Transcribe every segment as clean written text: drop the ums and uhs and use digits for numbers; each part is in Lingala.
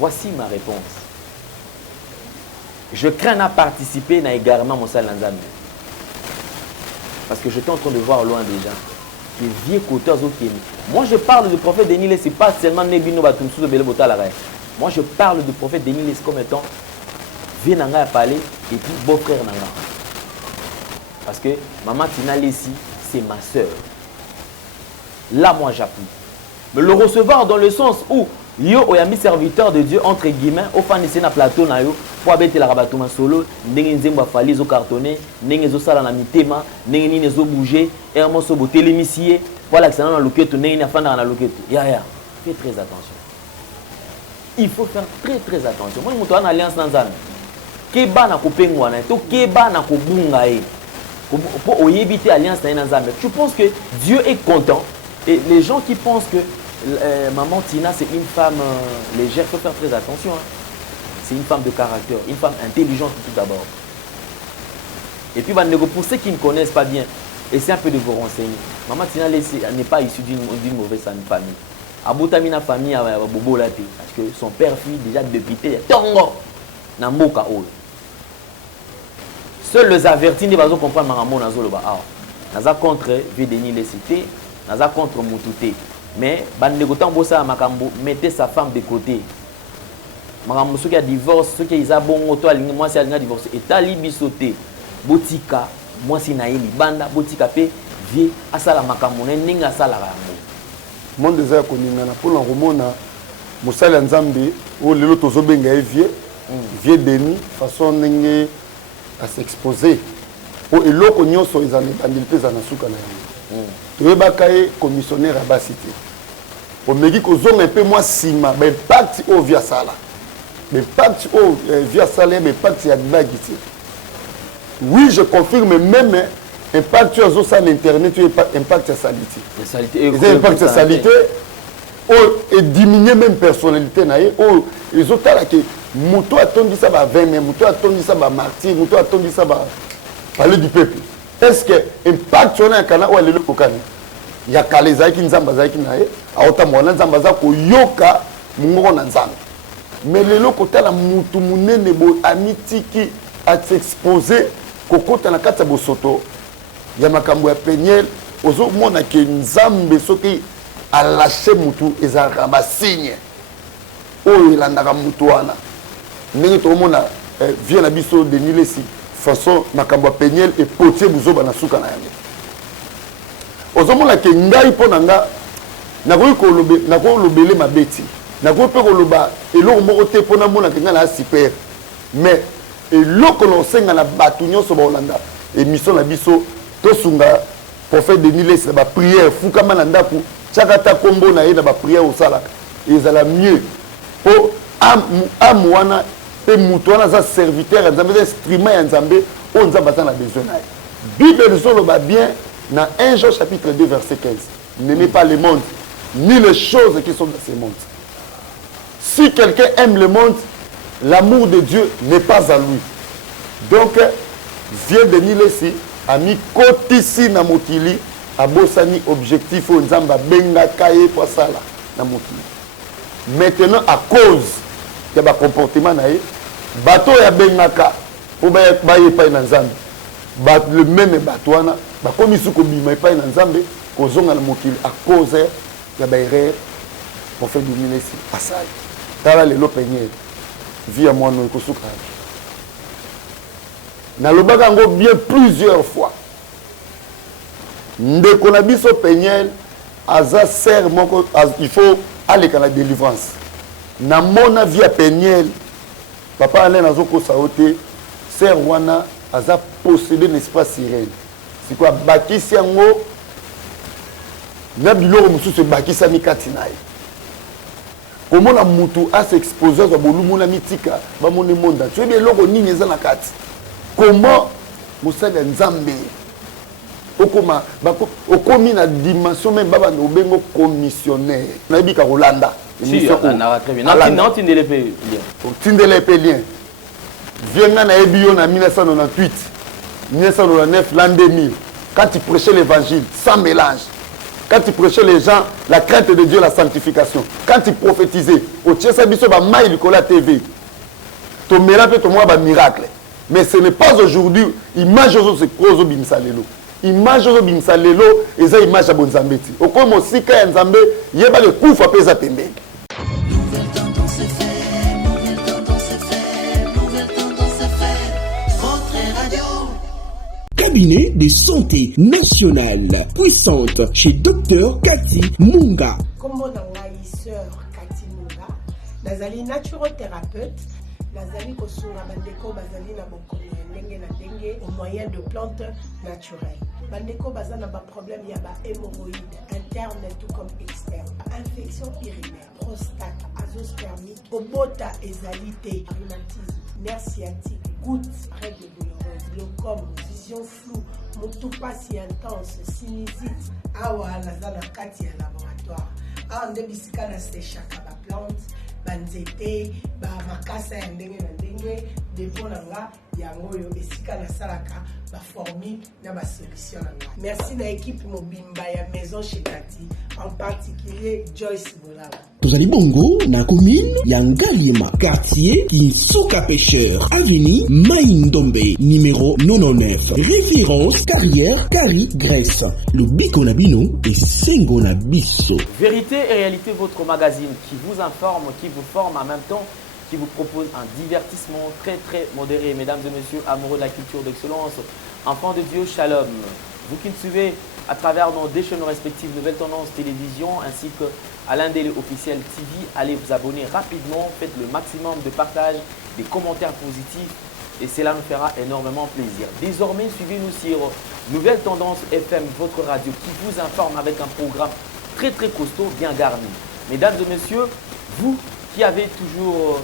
Voici ma réponse. Je crains à participer à également mon salle Nzambe. Parce que j'étais en train de voir loin déjà. Que vieux côté moi je parle du prophète Denis, c'est pas seulement Nebino Batumsou de Belebota la Rai. Moi je parle du prophète Denis comme étant vieux Nanga à parler et puis beau-frère Nanga. Parce que maman Tina Lessi, c'est ma soeur. Là moi j'appuie. Mais le recevoir dans le sens où yo oyami serviteur de Dieu entre guillemets au fan de na plateau na yo pour abete la rabatuma solo ndenge nzemba fali zo cartonné ndenge zo sala na mitema ndenge nini zo bouger et mo so boteli misie voilà que ça na loketo ndenge na fanda na loketo ya fais très attention. Il faut faire très attention. Moi moto en alliance na nzambe keba na kopengwa na to keba na kobunga e pour oyebite alliance na nzambe. Tu penses que Dieu est content et les gens qui pensent que maman Tina, c'est une femme légère, il faut faire très attention. Hein. C'est une femme de caractère, une femme intelligente tout d'abord. Et puis, pour ceux qui ne connaissent pas bien, essayez un peu de vous renseigner. Maman Tina n'est pas issue d'une mauvaise famille. Aboutamina famille a Bobo Laté, parce que son père fut déjà député. Tongo Namboka Ol. Seuls les avertis ne vont comprendre Maramon Nazoloba. Naza contre Védéni les cités, Naza contre Moutouté. Mais mettez sa femme de côté. Ceux qui a divorcé, ceux qui ont bon auto, moi c'est divorcé. Et talibi sauté. Botika, moi c'est naïli banda, botika pe vie asala makamone ninga asala rambo. Monde des koningana pour la romona musala nzambe o lelo tozo benga vie Denis façon ninge à s'exposer. O eloko nyonso ezali bandil peza na suka na yango. Toyebakaye commissionnaire à Bassité. Au Meki kozonga un peu moi sima, ben pacte au via sala. Ben pacte au via sala, ben pacte ya bagiti. Oui, je confirme même impact sur l'internet, impact sur salité. Impact sur salité, et diminuer même personnalité naïe. Ils ont que Mouto a tondi ça va 20 mais Mouto a tondi ça va martyr, Mouto a tondi ça va parler du peuple. Est-ce que impact sur un canal ou le kokani? Il y a Kaleza qui nzamba za qui naïe, a otamona nzamba za ko yoka mungo na nzamba. Mais le lokota la Moutou munene bo amitiki à s'exposer kokota na kata bosoto. Ya makambo ya penyel ozo mona ke nzambe soki a lâché mutu ezaka ba signe oyo ilandaka mutu wana ndenge to mona vient na biso de nilesi façon makambo ya penyel et potier buzoba na suka na yango ozo mona ke ngai pona nga nakoki kolobele mabeti nakoki pe koloba eloko moko te pona mona ke nga na super mais eloko no senga na batu nyonso ba olanda émission na biso tosunga prophète Denis Lesi na ba prière fukama na ndaku chakata kombo na ye na ba prière au salaka ezala mieux po am wana pe mutu wana za serviteur ya nzambe instrument ya nzambe o nzamba za na besoin na ye Bible solo ba bien na 1 Jean chapitre 2 verset 15 n'aimez pas le monde ni les choses qui sont dans ce monde. Si quelqu'un aime le monde, l'amour de Dieu n'est pas à lui. Donc vieux Denis Lesi ami kotisi na mokili abosani objectif o nzamba benga kaye kwa sala na mokili. Maintenant à cause de ba comportement na ye bato ya bengaka po ba ye pa na nzambe ba le même bato wana ba komisu ko bima pa na nzambe ko zonga na mokili à cause ya ba erreur pour faire du Lesi asali tala le lopenye via moi no ko suka na lobaka ngo bien plusieurs fois ndeko na biso penyel aza ser moko il faut aller dans la délivrance na mona via penyel papa ale nazo ko saote ser wana aza posséder l'espace sirène c'est quoi bakisi yango na biloko mususu bakisa mikati naye komona mutu a s'exposer za bolumu na mitika ba mone monda tu bien loko nini eza na kati. Comment Moussala Nzambe okoma okomi na dimension même baba no bengo commissionnaire na bika Rolanda si na très bien non tindele pe lien tindele pe lien vienga na ebio na 1998 1999 l'an 2000 quand tu prêchais l'évangile sans mélange quand tu prêchais les gens la crainte de Dieu, la sanctification, quand tu prophétisais, au Tchesa Biso, Maï Nicolas TV, ton miracle, ton miracle. Mais ce n'est pas aujourd'hui, image aux autres, c'est cause au Bimsalelo. Image au Bimsalelo, et ça, image à Bonzambeti. Au comme aussi, quand Nzambe, il y a le coup, faut ça pembe. Cabinet de santé nationale puissante chez Dr Cathy Munga. Comme on a sœur Cathy Munga, nazali naturothérapeute, nazali kosunga bandeko bazali na bokono ndenge na ndenge au moyen de plantes naturelles. Bandeko bazana ba problème ya ba hémorroïdes interne tout comme externe, infection urinaire, prostate, azoospermique, obota ezalité, rhumatisme, nerf sciatique, gouttes, règles douloureuses, glaucome, vision floue, motupa si intense, sinusite, awa nazana kati ya laboratoire. Awa nde bisika na séchaka ba plante, banzete, ba makasa ya ndenge na ndenge, depo na nga yango yo esika na salaka ba formule na ba solution na nga. Merci na équipe mobimba ya maison chez Cathy, en particulier Joyce Bolala. Tozali bongo na commune ya Ngalima, quartier Kinsuka Pêcheur, avenue Maïndombe, numéro 99. Référence carrière Kari Grèce. Le Biko Nabino et Sengo Nabiso. Vérité et réalité, votre magazine qui vous informe, qui vous forme en même temps, qui vous propose un divertissement très modéré. Mesdames et messieurs, amoureux de la culture d'excellence, enfants de Dieu, shalom. Vous qui nous suivez à travers nos deux chaînes respectives, Nouvelle Tendance Télévision ainsi que Alain Délé Officiel TV, allez vous abonner rapidement, faites le maximum de partage, des commentaires positifs et cela nous fera énormément plaisir. Désormais, suivez-nous sur Nouvelle Tendance FM, votre radio qui vous informe avec un programme très costaud, bien garni. Mesdames et messieurs, vous qui avez toujours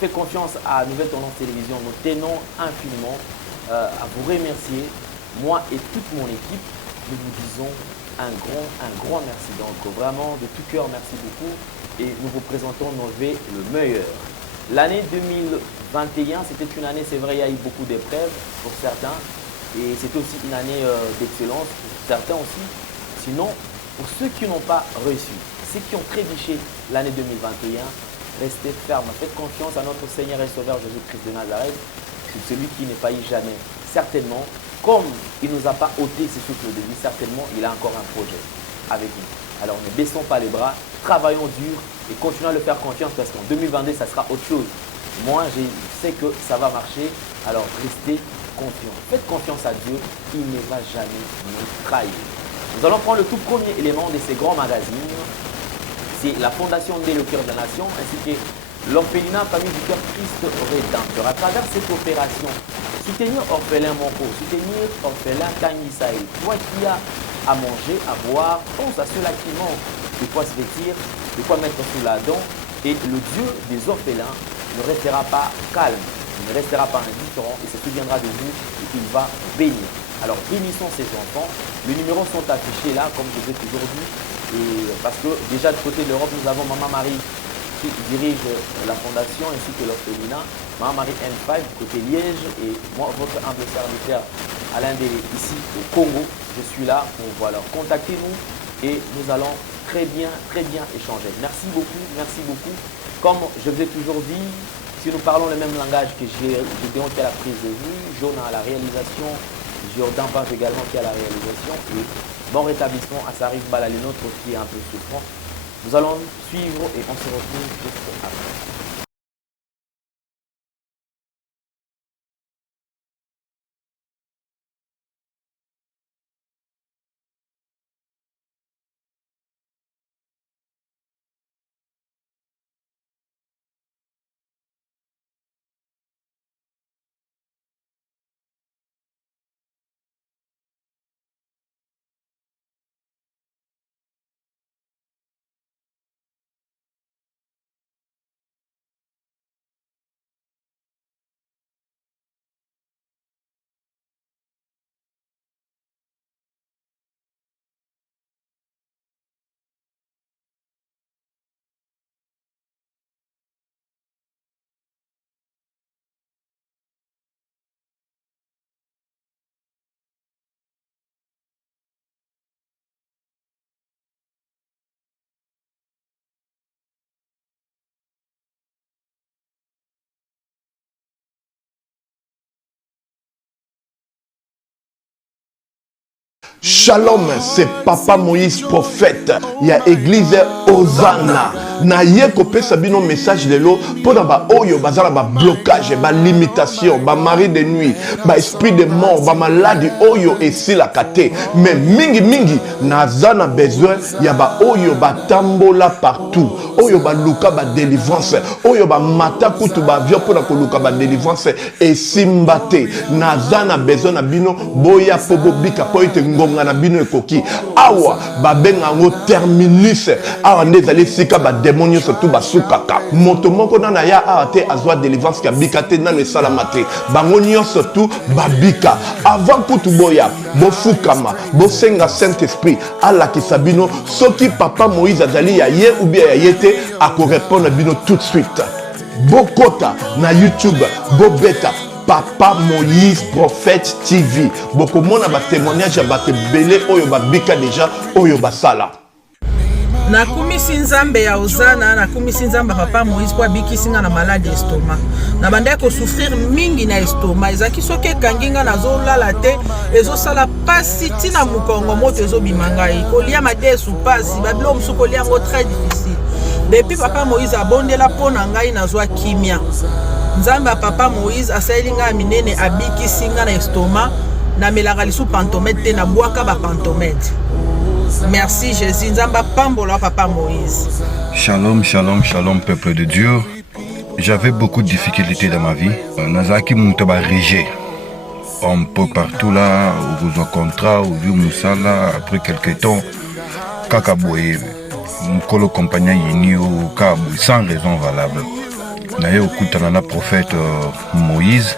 fait confiance à Nouvelle Tendance Télévision, nous tenons infiniment à vous remercier. Moi et toute mon équipe, nous vous disons un grand merci. Donc vraiment de tout cœur, merci beaucoup. Et nous vous présentons nos vœux le meilleur. L'année 2021, c'était une année, c'est vrai, il y a eu beaucoup d'épreuves pour certains. Et c'était aussi une année d'excellence pour certains aussi. Sinon, pour ceux qui n'ont pas reçu, ceux qui ont trébuché l'année 2021, restez fermes. Faites confiance à notre Seigneur et Sauveur Jésus-Christ de Nazareth. C'est celui qui n'est failli jamais. Certainement, comme il ne nous a pas ôté ce souffle de vie, certainement, il a encore un projet avec nous. Alors ne baissons pas les bras, travaillons dur et continuons à le faire confiance parce qu'en 2022, ça sera autre chose. Moi, je sais que ça va marcher, alors restez confiants. Faites confiance à Dieu, il ne va jamais nous trahir. Nous allons prendre le tout premier élément de ces grands magazines. C'est la Fondation Dé le Cœur de la Nation ainsi que l'orphelinat Famille du Cœur Christ Rédempteur. À travers cette opération, soutenir orphelin Moko, soutenir orphelin Kangisaï. Toi qui as à manger, à boire, pense à ceux-là qui manquent, de quoi se vêtir, de quoi mettre sous la dent. Et le Dieu des orphelins ne restera pas calme, il ne restera pas indifférent, il se souviendra de vous et il va bénir. Alors bénissons ces enfants. Les numéros sont affichés là, comme je vous ai toujours dit. Et parce que déjà du côté de l'Europe, nous avons Maman Marie qui dirige la fondation ainsi que l'orphelinat, Maman Marie N5 du côté Liège et moi, votre humble serviteur Alain Délé ici au Congo. Je suis là pour voilà, contactez-nous et nous allons très bien échanger. Merci beaucoup. Comme je vous ai toujours dit, si nous parlons le même langage que Gédéon qui a la prise de vue, Jonah à la réalisation, Jordan Page également qui a la réalisation et bon rétablissement à Sarif Balali, notre qui est un peu souffrant. Nous allons suivre et on se retrouve juste après. Shalom, c'est Papa Moïse prophète. Il y a église Hosanna. Na yeko pesa bino message lelo pour ba oyo bazala ba blocage, ba limitation, ba mari de nuit, ba esprit de mort, ba maladie oyo et si la kate. Mais mingi nazana besoin ya ba oyo ba tambola partout. Oyo ba luka ba délivrance, oyo ba mata kutu ba vio pour na luka ba délivrance et simbate. Nazana besoin na bino boya pobo bika po ite ngonga na bino ekoki. Awa ba benga ngo terminus. Awa ndezali sika ba démonio surtout basukaka. Moto moko na ya ate azwa délivrance ka bikate na le salamate. Bangonio surtout babika. Avant kutu boya bo fukama, bo senga Saint-Esprit ala kisabino soki Papa Moïse azali ya ye ou bien ya yete a ko répondre bino tout de suite. Bokota na YouTube, bobeta Papa Moïse Prophète TV. Boko mona ba témoignage ya ba belé oyo babika déjà oyo basala. Na kumisi nzambe ya Hosanna, na kumisi nzambe Papa Moïse kwa bikisinga na malade estomac. Na banda ko souffrir mingi na estomac. Ezaki soke kanginga na zolala te, ezo sala pasi tina mukongo moto ezo bimanga ikolia madesu pasi, babilo musuko lia ngo très difficile. Depuis Papa Moïse abondela pona ngai na zwa kimia. Nzambe ya Papa Moïse asayelinga minene abikisinga na estomac, na melaka lisu pantomètre te na bwaka ba pantomètre. Merci Jésus, Nzamba Pambola Papa Moïse. Shalom, shalom, shalom peuple de Dieu. J'avais beaucoup de difficultés dans ma vie. Nazaki Moutaba Régé. Un peu partout là, au besoin contrat, au vieux Moussala, après quelques temps, Kakaboye, Mkolo compagnie Yini au Kabou, sans raison valable. D'ailleurs, au Koutanana prophète Moïse,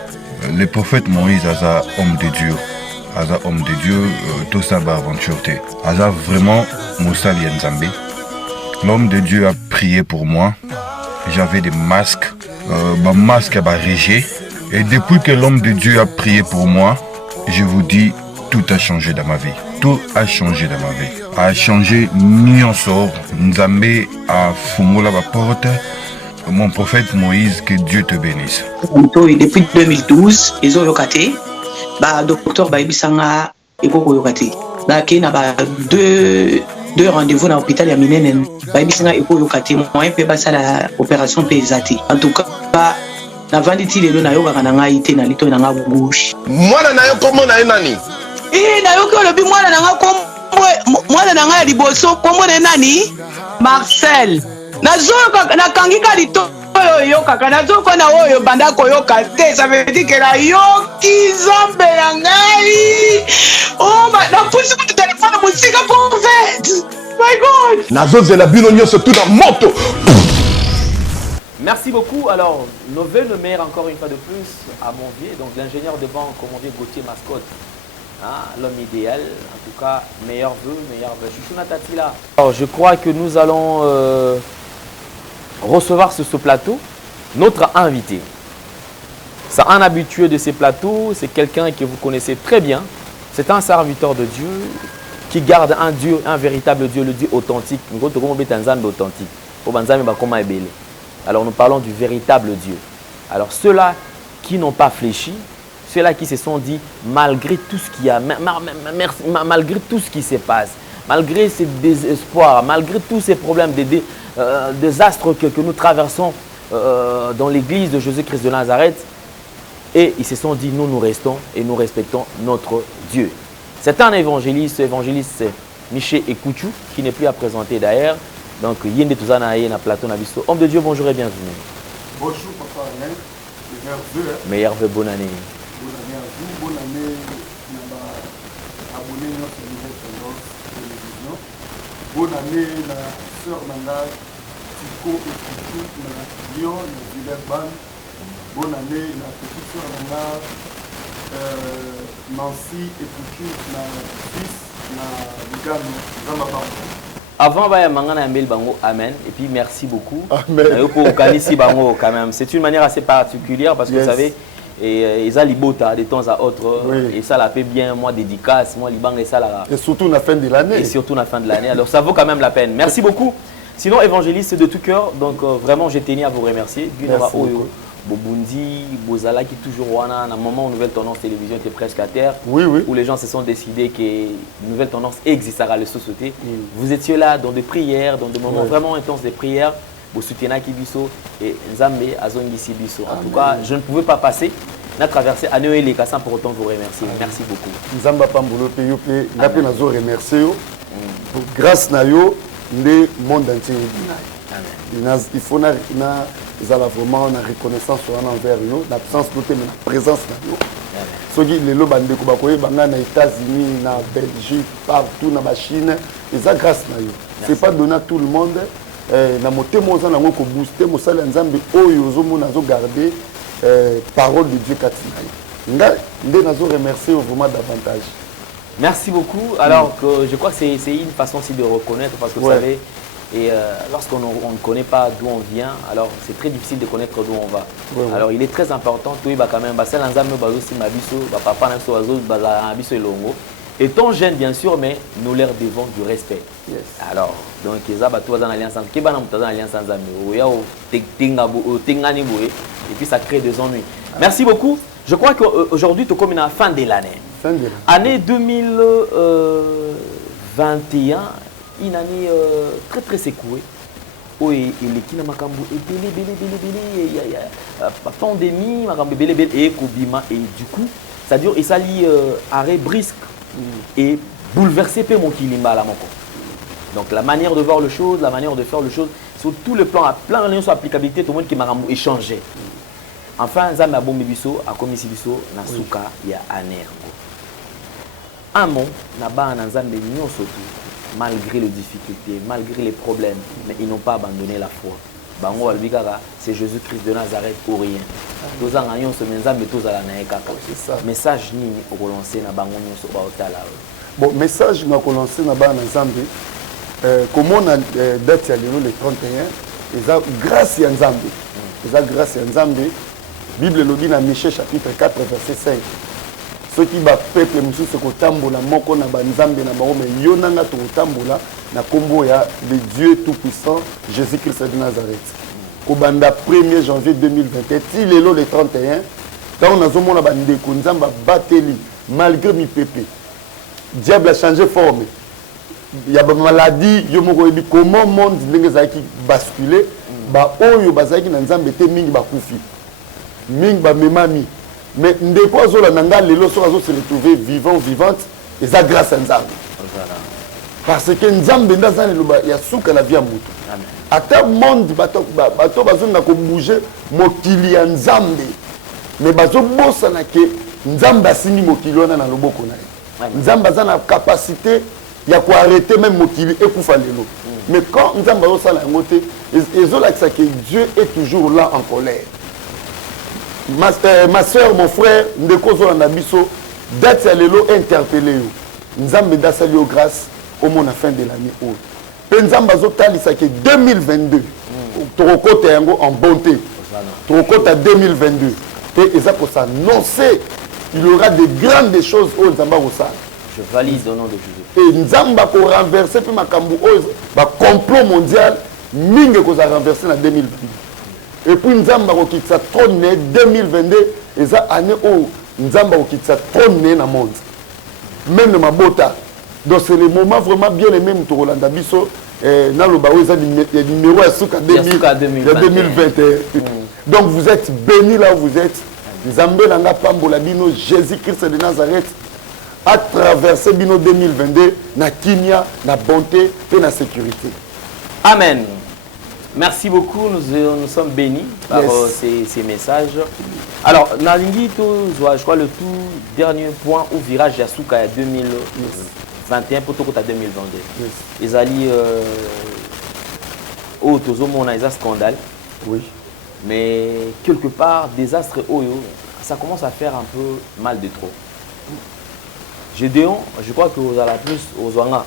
le prophète Moïse est un homme de Dieu. Aza homme de Dieu, tout ça va aventure. Aza vraiment Moussa Lienzambe. L'homme de Dieu a prié pour moi. J'avais des masques. Ma masque a régé. Et depuis que l'homme de Dieu a prié pour moi, je vous dis, tout a changé dans ma vie. Tout a changé dans ma vie. A changé Nyonsor. Nzambe a fumé la porte. Mon prophète Moïse, que Dieu te bénisse. Depuis 2012, ils ont locaté. Docteur Baibisanga ekoko yokati ke na deux rendez-vous dans l'hôpital ya minene Baibisanga ekoko yokati moyen pe basala opération pe ezati en tout cas na vanditi lelo na yoka na ngai te na lito na nga gauche Mwana na yo komo na nani na yoka lobi mwana na nga kombo mwana na nga liboso kombo na nani Marcel nazoka na kangika lito yo kaka nazoka na oyo banda koyoka te ça veut dire que la yoki zambe ya ngai oh na pusi ku téléphone musika prophète my god nazozela bino nyonso tout dans moto. Merci beaucoup. Alors, nos voeux le maire encore une fois de plus à Monvier, donc l'ingénieur de banque Monvier Gauthier Mascotte, hein, l'homme idéal, en tout cas, meilleur vœu. Chouchouna Tatila. Alors, je crois que nous allons recevoir sur ce plateau notre invité. C'est un habitué de ces plateaux, c'est quelqu'un que vous connaissez très bien. C'est un serviteur de Dieu qui garde un Dieu, un véritable Dieu, le Dieu authentique. Alors nous parlons du véritable Dieu. Alors ceux-là qui n'ont pas fléchi, ceux-là qui se sont dit, malgré tout ce qu'il y a, malgré tout ce qui se passe, malgré ces désespoirs, malgré tous ces problèmes, des désastres que nous traversons dans l'église de Jésus-Christ de Nazareth, et ils se sont dit, nous restons et nous respectons notre Dieu. C'est un évangéliste c'est Michel Ekouchou, qui n'est plus à présenter d'ailleurs. Donc, Yende Touzana na plateau Nabisto. Homme de Dieu, bonjour et bienvenue. Bonjour, papa Alain. Meilleur vœu, bonne année. Bonne année à vous, bonne année à abonné notre nouvelle tendance télévision. Bonne année à la sœur Nanga, Tico et Tico, à Lyon, à Villeurbanne. Bonne année à la petite sœur Nanga, Nancy et Tico, à Suisse, à Lugano, dans ma banque. Avant, amen. Et puis, merci beaucoup. Amen. C'est une manière assez particulière parce que vous savez, ils ont libota de temps à autre. Oui. Et ça la fait bien, moi, dédicace, moi, Liban et ça la. Et surtout la fin de l'année. Et surtout la fin de l'année. Alors, ça vaut quand même la peine. Merci beaucoup. Sinon, évangéliste de tout cœur. Donc, vraiment, j'ai tenu à vous remercier. Bobundi, Bozala qui toujours wana, à un moment où Nouvelle Tendance Télévision était presque à terre, Oui, oui. où les gens se sont décidés que Nouvelle Tendance existera la société. Vous étiez là dans des prières, dans des moments vraiment intenses de prières, vous soutienez Kibiso et Nzambe Azongisi Biso. En tout cas, je ne pouvais pas passer. On a traversé à Noé les sans pour autant vous remercier. Merci beaucoup. Nzamba Pambolo Peyo Pe, Nape Nazo remercier yo. Grâce na yo, le monde entier. Il faut na vraiment une reconnaissance envers nous, l'absence de la présence de nous. Ceux qui les bande ko bakoye banga na États-Unis, na Belgique, partout na Chine, ils ont grâce na yo. C'est pas donné à tout le monde. Na motemo za na ko booster mosala nzambe oyo zo mona zo garder parole de Dieu katina. Nga ndé nazo remercier vraiment davantage. Merci beaucoup. Alors que je crois que c'est une façon aussi de reconnaître parce que vous savez. Et lorsqu'on ne connaît pas d'où on vient, alors c'est très difficile de connaître d'où on va. Alors il est très important, quand même, étant jeune bien sûr, mais nous leur devons du respect. Alors, donc, et puis ça crée des ennuis. Merci beaucoup. Je crois qu'aujourd'hui, tu comme à la fin de l'année. Année 2021. Une année très très secouée. Oui, il est pandémie, et du coup, ça dure et ça lie arrêt brisque et bouleversé peu mon kilimba la moko. Donc la manière de voir les choses, la manière de faire les choses, sur tout le plan, à plein de applicabilité, tout le monde qui m'a échangé. Enfin, Zama Bombe Bisso, à Komissi Bisso, Nasuka, il y a Aner. Un mot, Naba Nanzambe Nyon surtout. Malgré les difficultés, malgré les problèmes, mais ils n'ont pas abandonné la foi. Bango Albigara, c'est Jésus-Christ de Nazareth ou rien. Tous en ayant ce message, mais tous à la naïkaka. Message ni relancer na bango nyonso ba otala. Bon, message na relancer na ba Nzambe. Comment on a date ya le 31, ils a grâce à Nzambe. Ils a grâce à Nzambe. Bible nous dit dans Michée chapitre 4 verset 5. Ceux qui bat peuple monsieur se kotambola moko na banzambe na bango mais yonanga to kotambola na kombo ya le Dieu tout puissant Jésus-Christ de Nazareth. Kobanda 1er janvier 2021 ti lelo le 31 quand on a zomona bande ko nzamba bateli malgré mi peuple. Diable a changé forme. Il y a des maladies yo moko ebi comment monde ndenge zaki basculer ba oyo bazaki na nzambe te mingi bakufi. Mingi ba memami. Mais ndeko azola nanga lelo so azo se retrouver vivant vivante et ça grâce à Nzambe. Parce que Nzambe ndaza lelo ya suka la vie à mutu. Amen. Ata monde bato bazo na ko bouger mokili ya Nzambe. Mais bazo bossa na ke Nzambe asini mokili wana na loboko na ye. Nzambe aza na capacité ya ko arrêter même mokili ekufa lelo. Mais quand Nzambe azo sala ngote ezola que Dieu est toujours là en colère. Ma soeur, mon frère, ndeko zolanda biso date ya lelo interpellé yo. Nzambe dasali yo grâce au moment fin de l'année o. Pe Nzambe azotalisa ke 2022 tokokota yango en bonté. Tokokota 2022 et ça pour s'annoncer il y aura de grandes choses au Nzamba osala. Je valide au nom de Jésus. Et Nzamba ko renverser pe makambu o ba complot mondial mingi ko za renverser na 2022. Et puis Nzamba ko kitsa trône 2022 et ça année où Nzamba ko kitsa trône dans le monde. Même le mabota. Donc c'est le moment vraiment bien aimé to Rolanda biso na lo bawe ça numéro à suka 2021. Donc vous êtes bénis là où vous êtes. Nzambe nanga pambola bino Jésus-Christ de Nazareth a traversé bino 2022 na kimia, na bonté et na sécurité. Amen. Merci beaucoup, nous sommes bénis par ces messages. Alors, Nalingi, je crois le tout dernier point au virage Yasuka 2021 pour tout à 2022. Ils allaient au Tozomo, on a un scandale. Oui. Mais quelque part, désastre Oyo, ça commence à faire un peu mal de trop. Gédéon, je crois que vous allez plus aux Ouanga.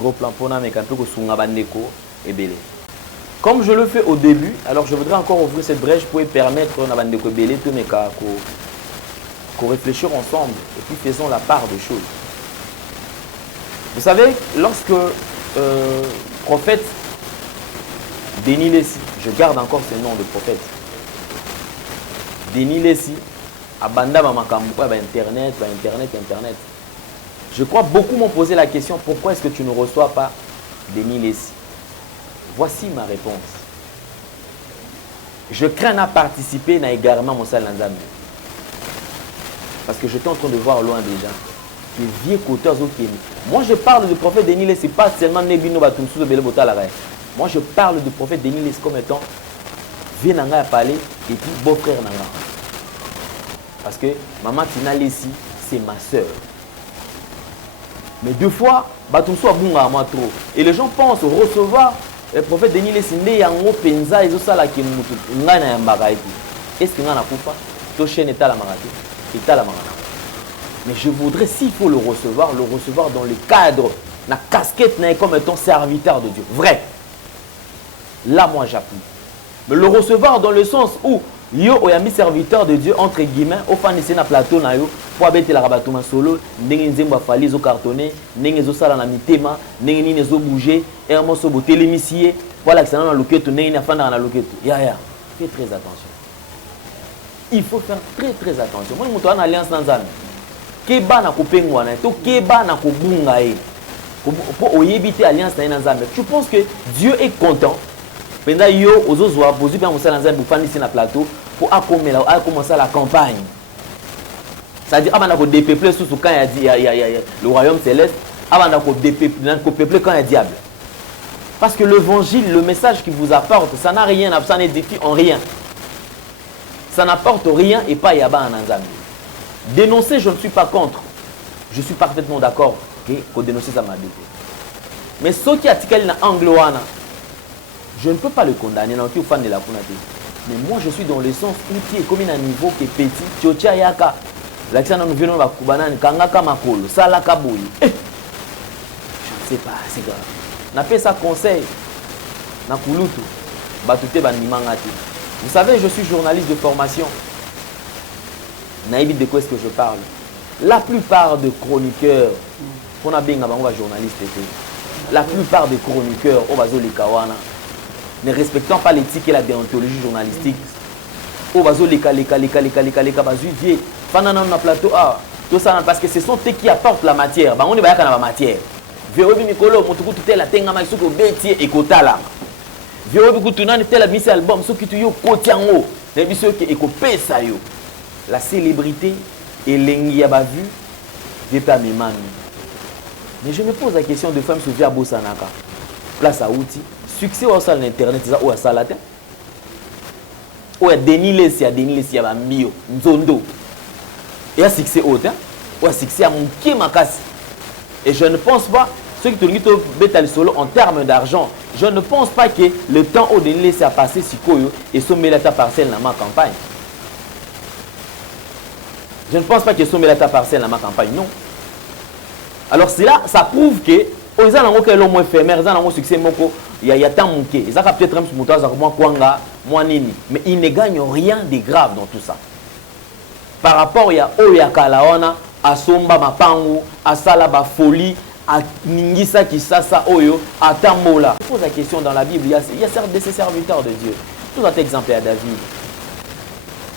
Gros plan pour nous, mais un peu que Sunga Bandeko et Belé. Comme je le fais au début, alors je voudrais encore ouvrir cette brèche pour permettre à Bandeko Belé qu'on réfléchisse ensemble et puis faisons la part des choses. Vous savez, lorsque prophète Denis Lessi, je garde encore ce nom de prophète, Denis Lessi, Abanda Internet. Je crois beaucoup m'ont posé la question, pourquoi est-ce que tu ne reçois pas Denis Lessi? Voici ma réponse. Je crains à participer à également mon salle Nzambe. Parce que je suis en train de voir loin déjà. Les vieux côtés moi je parle du prophète Denis Lessi, pas seulement Nebino Batumsu de Belebota la. Moi je parle du prophète Denis Lessi comme étant vieux Nanga à parler et puis beau-frère Nanga. Parce que maman Tina Lessi, c'est ma soeur. Mais deux fois, Batumsu a bunga à moi trop. Et les gens pensent recevoir le prophète Denis Lessi, Yango Penza, et ça là qui est Ngana Yambara. Est-ce que Ngana Koufa, Toshen est à la Marati, est à la Marati. Mais je voudrais, s'il faut le recevoir dans le cadre, la casquette comme étant serviteur de Dieu. Vrai. Là, moi, j'appuie. Mais le recevoir dans le sens où yo a mis serviteur de Dieu entre guillemets au fan de na plateau na yo pour abete la rabatuma solo ndenge nzemba fali zo cartonné ndenge zo sala na mitema ndenge nini zo bouger et mo so botelé misier voilà que ça na loketo ndenge na fanda na loketo ya fais très attention. Il faut faire très attention. Moi moto en alliance na nzambe keba na kopengwa na to keba na kobunga e pour oyebite alliance na nzambe. Tu penses que Dieu est content pendant yo ozozwa bozu bien mosala nzambe bufandi ici na plateau pour commencer la campagne. C'est-à-dire avant de dépeupler sous quand il y a le royaume céleste, avant de dépeupler quand il y a diable. Parce que l'évangile, le message qu'il vous apporte, ça n'a rien, ça n'édifie en rien. Ça n'apporte rien et pas yaba en nzambe. Dénoncer, je ne suis pas contre. Je suis parfaitement d'accord que dénoncer ça m'a défait. Mais ce qui a tiré dans Angloana, je ne peux pas le condamner, non, qui est fan de la Kunati. Mais moi, je suis dans le sens où tu es comme un niveau qui est petit. Tiotia yaka. L'accent nous venons à Kubanan, Kangaka Makolo, Salaka Boui. Je ne sais pas, c'est grave. N'a fait ça conseil. N'a Kulutu. Batute Bandimangati. Vous savez, je suis journaliste de formation. Naïbit de quoi est-ce que je parle? La plupart des chroniqueurs, on a bien un journaliste, la plupart des chroniqueurs, au bazo les Kawana, ne respectant pas l'éthique et la déontologie journalistique. Au bazo les bazo vie, pendant un plateau, tout ça parce que ce sont eux qui apportent la matière. On est pas dans la matière. Véobi Mikolo, mon tout tel la tenga mai suko betier et kotala. Véobi kutunani tel la mise album, ce qui tu yo kotiango, les biso qui écopé ça yo. La célébrité et l'engi a vu, j'ai pas mes mains. Mais je me pose la question de femmes sur Via Bosanaka. Place à outils. Succès au salle internet, c'est ça ou à salatin. Ou à Denis Lessi, à Mio, Nzondo. Et à succès haut, ou à succès à Mouké Makasi. Et je ne pense pas, ceux qui tournent au bétal solo en termes d'argent, je ne pense pas que le temps où Denis Lessi a passé sur Koyo et sommet la parcelle dans ma campagne. Je ne pense pas que sommet la parcelle dans ma campagne, non. Alors c'est là, ça prouve que ils ont un moins éphémère, ils ont un succès moko, il y a tant manqué. Ils ont peut-être un peu mais ils ne gagnent rien de grave dans tout ça. Par rapport à Oyakalaona, à Somba Mapango, à Salaba Folie, à Ningisa Kisasa Oyo, à Tambola. Je pose la question dans la Bible, il y a certes de ces serviteurs de Dieu. Tout un exemple à David.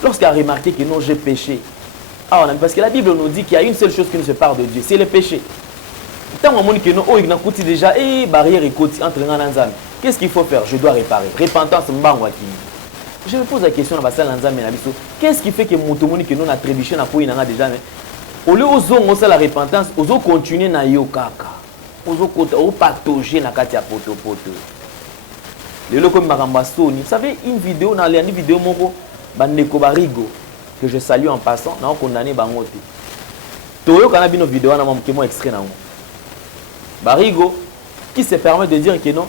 Lorsqu'il a remarqué que non, j'ai péché. Parce que la Bible nous dit qu'il y a une seule chose qui nous sépare de Dieu, c'est le péché. Tant qu'on dit que nous, il a coûté déjà, barrière et côté entre les gens. Qu'est-ce qu'il faut faire? Je dois réparer. Repentance, je me pose la question, qu'est-ce qui fait que mon tomoni que nous a trébuché na ko inanga déjà au lieu de la repentance, on continuer na yo kaka. On patauger na kati ya poto. Le loko Marambasoni, vous savez une vidéo dans les vidéos moko bandeko Barigo que je salue en passant, na condamné bangote. Toyo kana bino vidéo na mo extrait na Barigo qui se permet de dire que non.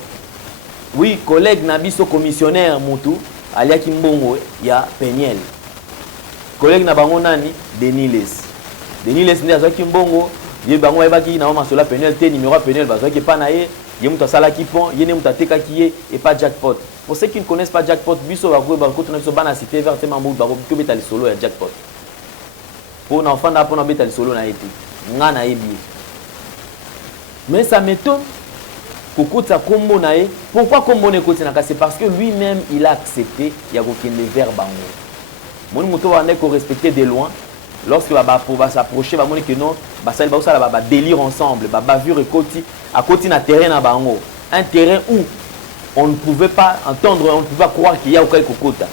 Oui, collègue Nabiso commissionnaire Moutou Alia Kimbongo, il y a Peniel. Collègue Nabango Nani, Denis Lessi. Denis Lessi n'est pas Kimbongo, il y a Bango Ebaki, Naoma Sola Peniel, numéro Peniel, Bazoa qui est pas naïe, il y a Mouta Sala qui pond, il y a Mouta Teka qui est et pas Jackpot. Pour ceux qui ne connaissent pas Jackpot, Bisso va voir quand on a bana cité vers Temamou, Babo, que Betali Solo et Jackpot. Pour un enfant d'apprendre à Betali Solo n'a été. Ngana Ebi. Mais ça m'étonne. Pourquoi Kombo ne c'est parce que lui-même il a accepté Yagokende vers Bango. Mon moto va respecter de loin. Lorsque va s'approcher, va montrer que non, ça va délire ensemble, va bavure à côté d'un terrain à bango, un terrain où on ne pouvait pas entendre, on ne pouvait pas croire qu'il y a aucun cocota.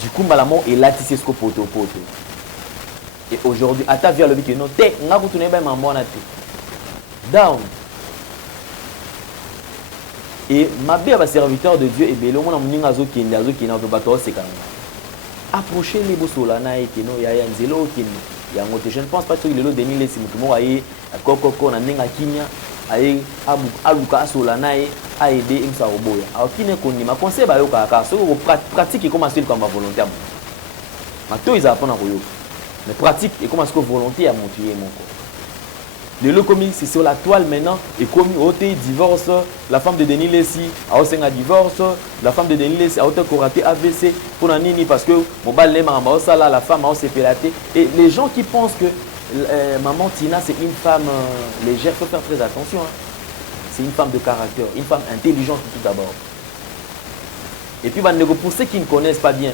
Du coup, Malamo est là tissé ce poto. Et aujourd'hui, à ta vie, le que non, t'es, n'a pas tourné bien maman down. Et ma belle serviteur de Dieu et bello mon amour azo qui n'a pas bateau c'est quand même. Approchez les bossola na et que non ya nzelo qui ya ngote. Je ne pense pas que les lots Denis les simutumo aye koko na ninga kinya aye aluka sola na e a aider imsa oboya. Alors qui ne connaît ma conseil ba yo kaka so pratique comment c'est comme volontaire. Mato ils apprennent à koyo. Mais pratique et comment est-ce que volonté à monter mon corps. Le lot commis, c'est sur la toile maintenant. Et commis, ôté, divorce. La femme de Denis Lessi a aussi un divorce. La femme de Denis Lessi a aussi raté AVC. Pour la nini, parce que mon bal la femme a aussi pélaté. Et les gens qui pensent que maman Tina, c'est une femme légère, il faut faire très attention. Hein. C'est une femme de caractère, une femme intelligente tout d'abord. Et puis, pour ceux qui ne connaissent pas bien,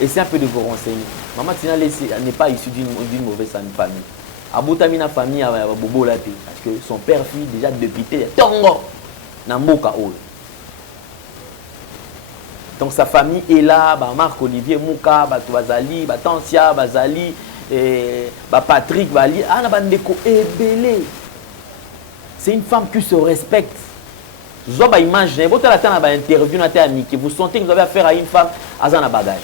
essayez un peu de vous renseigner. Maman Tina Lessi n'est pas issue d'une mauvaise famille. Aboutamina famille à Bobo Lati, parce que son père fut déjà député Tongo Namboka Ol. Donc sa famille est là, Marc Olivier Mouka, Bazali, Tansia, Bazali, Patrick Bali, Anabandeko Ebele. C'est une femme qui se respecte. Vous avez imaginé, vous avez une interview, vous sentez que vous avez affaire à une femme à un bagage.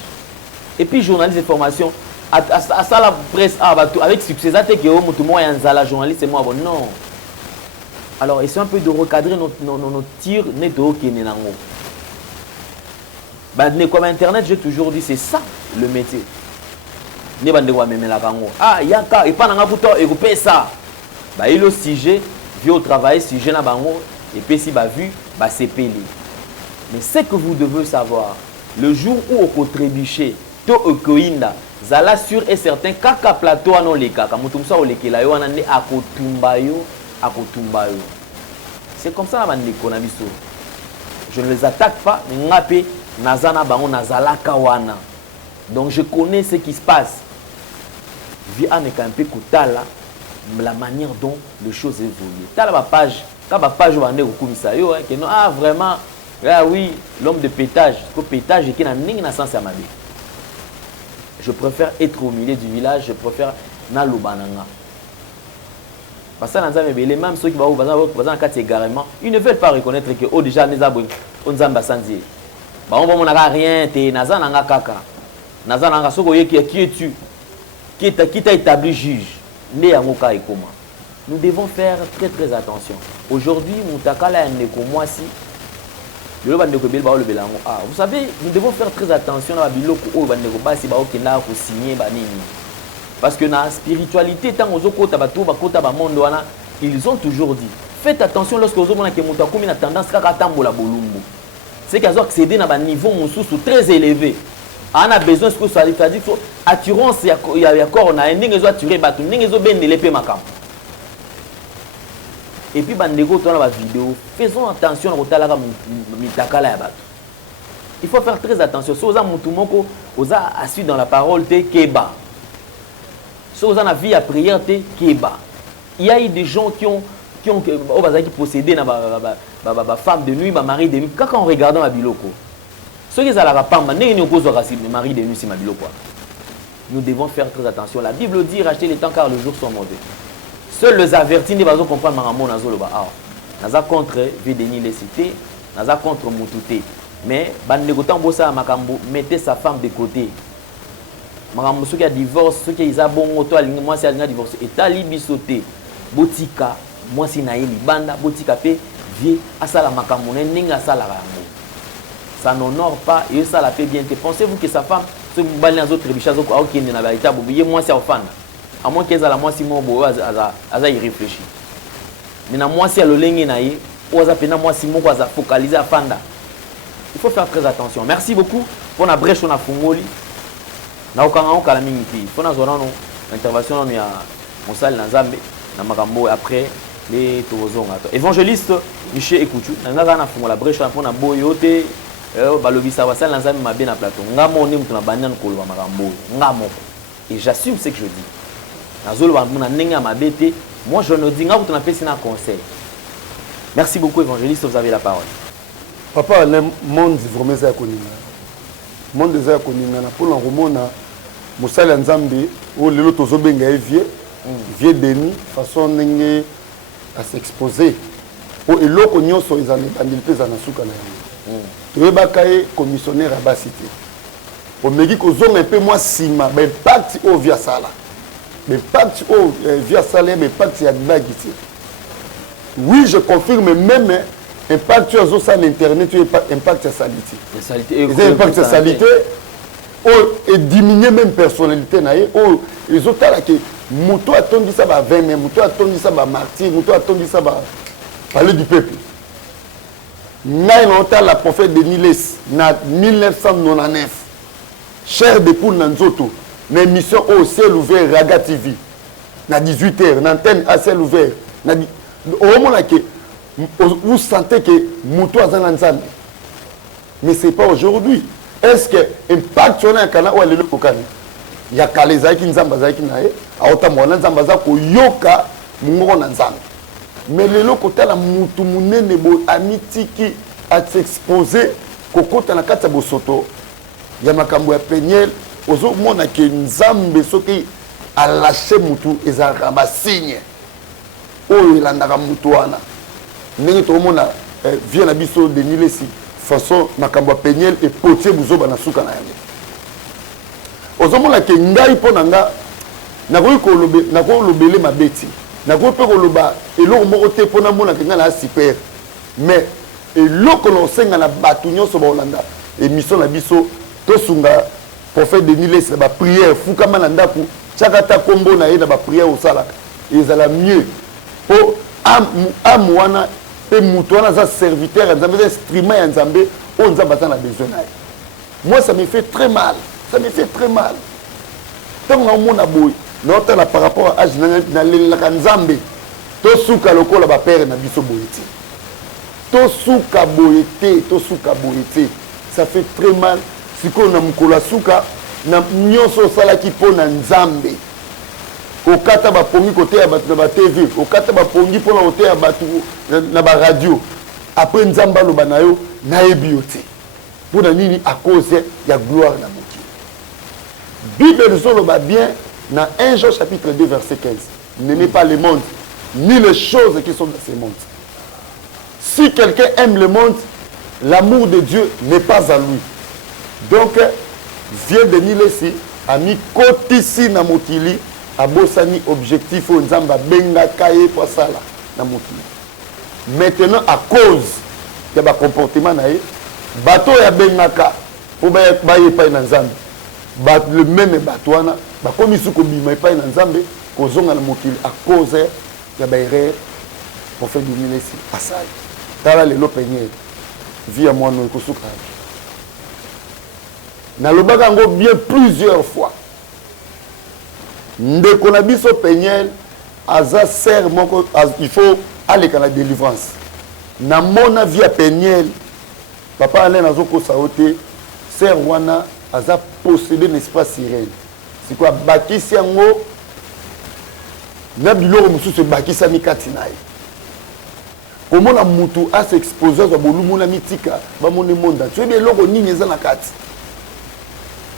Et puis journaliste de formation. À ça la presse avec succès ça que tout le monde est la journaliste et moi bon non. Alors essayons un peu de recadrer nos tirs neto qui n'est nango. Comme internet j'ai toujours dit c'est ça le métier. Ne bande quoi même la kango. Ah yaka et pas nanga puto et couper ça. Bah il le sujet vient au travail sujet na bango et puis si vu c'est pelé. Mais ce que vous devez savoir le jour où au trébucher to okoinda zala sûr et certain kaka plateau ano leka kamutumsa olekela yo anane akotumba yo. C'est comme ça la bandeko na biso. Je ne les attaque pas mais ngape nazana bango nazala kawana. Donc je connais ce qui se passe. Via anekampe kutala la manière dont les choses évoluent. Tala ba page, ka ba page bande kokumisa yo que non ah vraiment ah oui, l'homme de pétage, ko pétage qui na ningi na sens ya mabe. Je préfère être au milieu du village, je préfère Nalobananga. Parce que même ceux qui vont égarement, ils ne veulent pas reconnaître que oh déjà les abonnés, on zamba sandier. On va rien, t'es nazananga kaka. Nazananga soko qui es-tu? Qui t'a établi juge? Né à Moka et comment? Nous devons faire très très attention. Aujourd'hui, Moutakala est moi si. Vous savez, nous devons faire très attention à parce que dans la spiritualité, ils ont toujours dit faites attention lorsque vous avez tendance à c'est qu'ils ont accédé à un niveau très élevé. On a besoin de ce que ça dit, c'est-à-dire attirance, il y a encore on a un attiré bateau, et puis bandeko dans la vidéo, faisons attention à mitakala ya bato. Il faut faire très attention. Si vous avez mutumoko, vous avez assis dans la parole te keba. Si vous avez la vie à prière te keba. Il y a eu des gens qui possédé na femme de nuit, mari de nuit. Quand on regarde ma biloko, ceux qui ont la pamba, mari de nuit c'est ma biloko. Nous devons faire très attention. La Bible dit racheter les temps car les jours sont mauvais. Seuls les avertis ne vont comprendre Maramon Nazoloba. Naza contre Védéni les cités, Naza contre Moutouté. Mais Bandegotan Bossa Makambo, mettez sa femme de côté. Marambo ceux qui a divorce, ceux qui ont bon auto, moi c'est un divorce. Et Talibi sauté, Botika, moi c'est Naïli, Banda, Botika P, vie à Sala Makambo, Ninga Sala Rambo. Ça n'honore pas et ça la fait bien. Pensez-vous que sa femme, ce que vous avez les autres tribuchas, qui n'est pas véritable, moi c'est enfant. À moins qu'elle a la moitié de mon beau, elle a y réfléchi. Mais la moitié de l'olengé naïe, ou elle a peine la moitié de mon beau, elle a focalisé à Fanda. Il faut faire très attention. Merci beaucoup pour la brèche on a fongoli. Na okanga on kala mingi. Il faut na zona no intervention on ya Moussal Nazambe na makambo après les tozonga. Évangéliste Michel Ekoutou, na na fongola brèche pour na boyote balobisa basala na nzambe mabe na plateau ngamo ne mutu na banana koloba makambo ngamo et j'assume ce que je dis nazoloba na ndenge ya mabe te moi je ne dis ngamo tu na pesi na conseil. Merci beaucoup évangéliste, vous avez la parole. Papa le monde vraiment ça koninga monde za koninga na pour l'engomona musala nzambe o lelo tozobenga vie Denis façon ndenge à s'exposer o eloko nyonso ezali bandili peza na suka na yango toyebaka ye commissionnaire à basité omeki kozonga mpe mwa sima baimpact oyo via sala baimpact oyo via sala baimpact ya bagiti. Oui, je confirme même impact sur l'internet, impact sur la salité. Impact sur la salité, et diminuer même personnalité. Ils ont dit que Moutou a tondi ça va 20, Moutou a tondi ça va martyr, Moutou a tondi ça va parler du peuple. N'a pas la prophète de Niles, en 1999, cher de poule Nanzoto, une émission au ciel ouvert, Raga TV, à 18h, une antenne à ciel ouvert. Vous sentez que Moutou a Zananzan. Mais ce n'est pas aujourd'hui. Est-ce que l'impact sur un canal ou le Kokani? Il y a Kaleza qui Nzamba Zaki Nae, à Otamwana Nzamba Zako Yoka Mungo Nanzan. Mais le côté la Moutou Mouné Nebo Amitiki a s'exposé Kokota na Kata Bosoto. Il y a Makambo ya Penyel, Ozo Mona qui Nzambe Soki a lâché Moutou et a ramassé. Oh, il a Mutu wana. Ndenge tomona via na biso de Nilesi façon makambo penyel et potier buzoba na suka na yango. Ozomona ke ngai pona nga na ko lobele mabeti. Na ko pe ko loba eloko moko te pona mona ke nga na super. Mais eloko no senga na batu nyonso ba Holanda émission na biso to sunga prophète de Nilesi ba prière fukama na ndaku chakata kombo na ye na ba prière au salaka. Ezala mieux. Po amwana pe mutwana za serviteur nzambe instrument ya nzambe on nzamba za na besoin na. Moi ça me fait très mal, ça me fait très mal. Tant on mona boy, nota la par rapport à na la nzambe to suka lokola ba père na biso boyeti. To suka boyeti, ça fait très mal. Siko na mukola suka na nyonso sala ki pona nzambe. Okata ba pongi côté ya batu na TV, okata ba pongi pona côté ya batu na ba radio. Après nzamba lo banayo na ebiote. Pour nini à cause ya gloire na moki. Bible nous le ba bien dans 1 Jean chapitre 2 verset 15. N'aimez pas le monde ni les choses qui sont dans ce monde. Si quelqu'un aime le monde, l'amour de Dieu n'est pas à lui. Donc vient de Nilesi ami kotisi na mokili abosani objectif au nzamba benga kaye kwa sala na mokili. Maintenant à cause de ba comportement na ye bato ya bengaka po ba ye pa na nzambe ba le même bato wana ba komisu ko bima pa na nzambe ko zonga na mokili à cause ya ba erreur prophète de Nilesi asali tala le lopenye via moi no ko suka na lobaka ngo bien plusieurs fois. Ndeko na biso penyel aza ser moko il faut aller à la délivrance. Na mona via penyel papa ale nazo ko saote ser wana aza posséder n'est-ce pas sirène. C'est quoi bakisi yango na biloko mususu bakisa mikati naye. Comment la mutu a s'exposer à bolumu na mitika ba moni monde. Tu bien loko nini za na kati.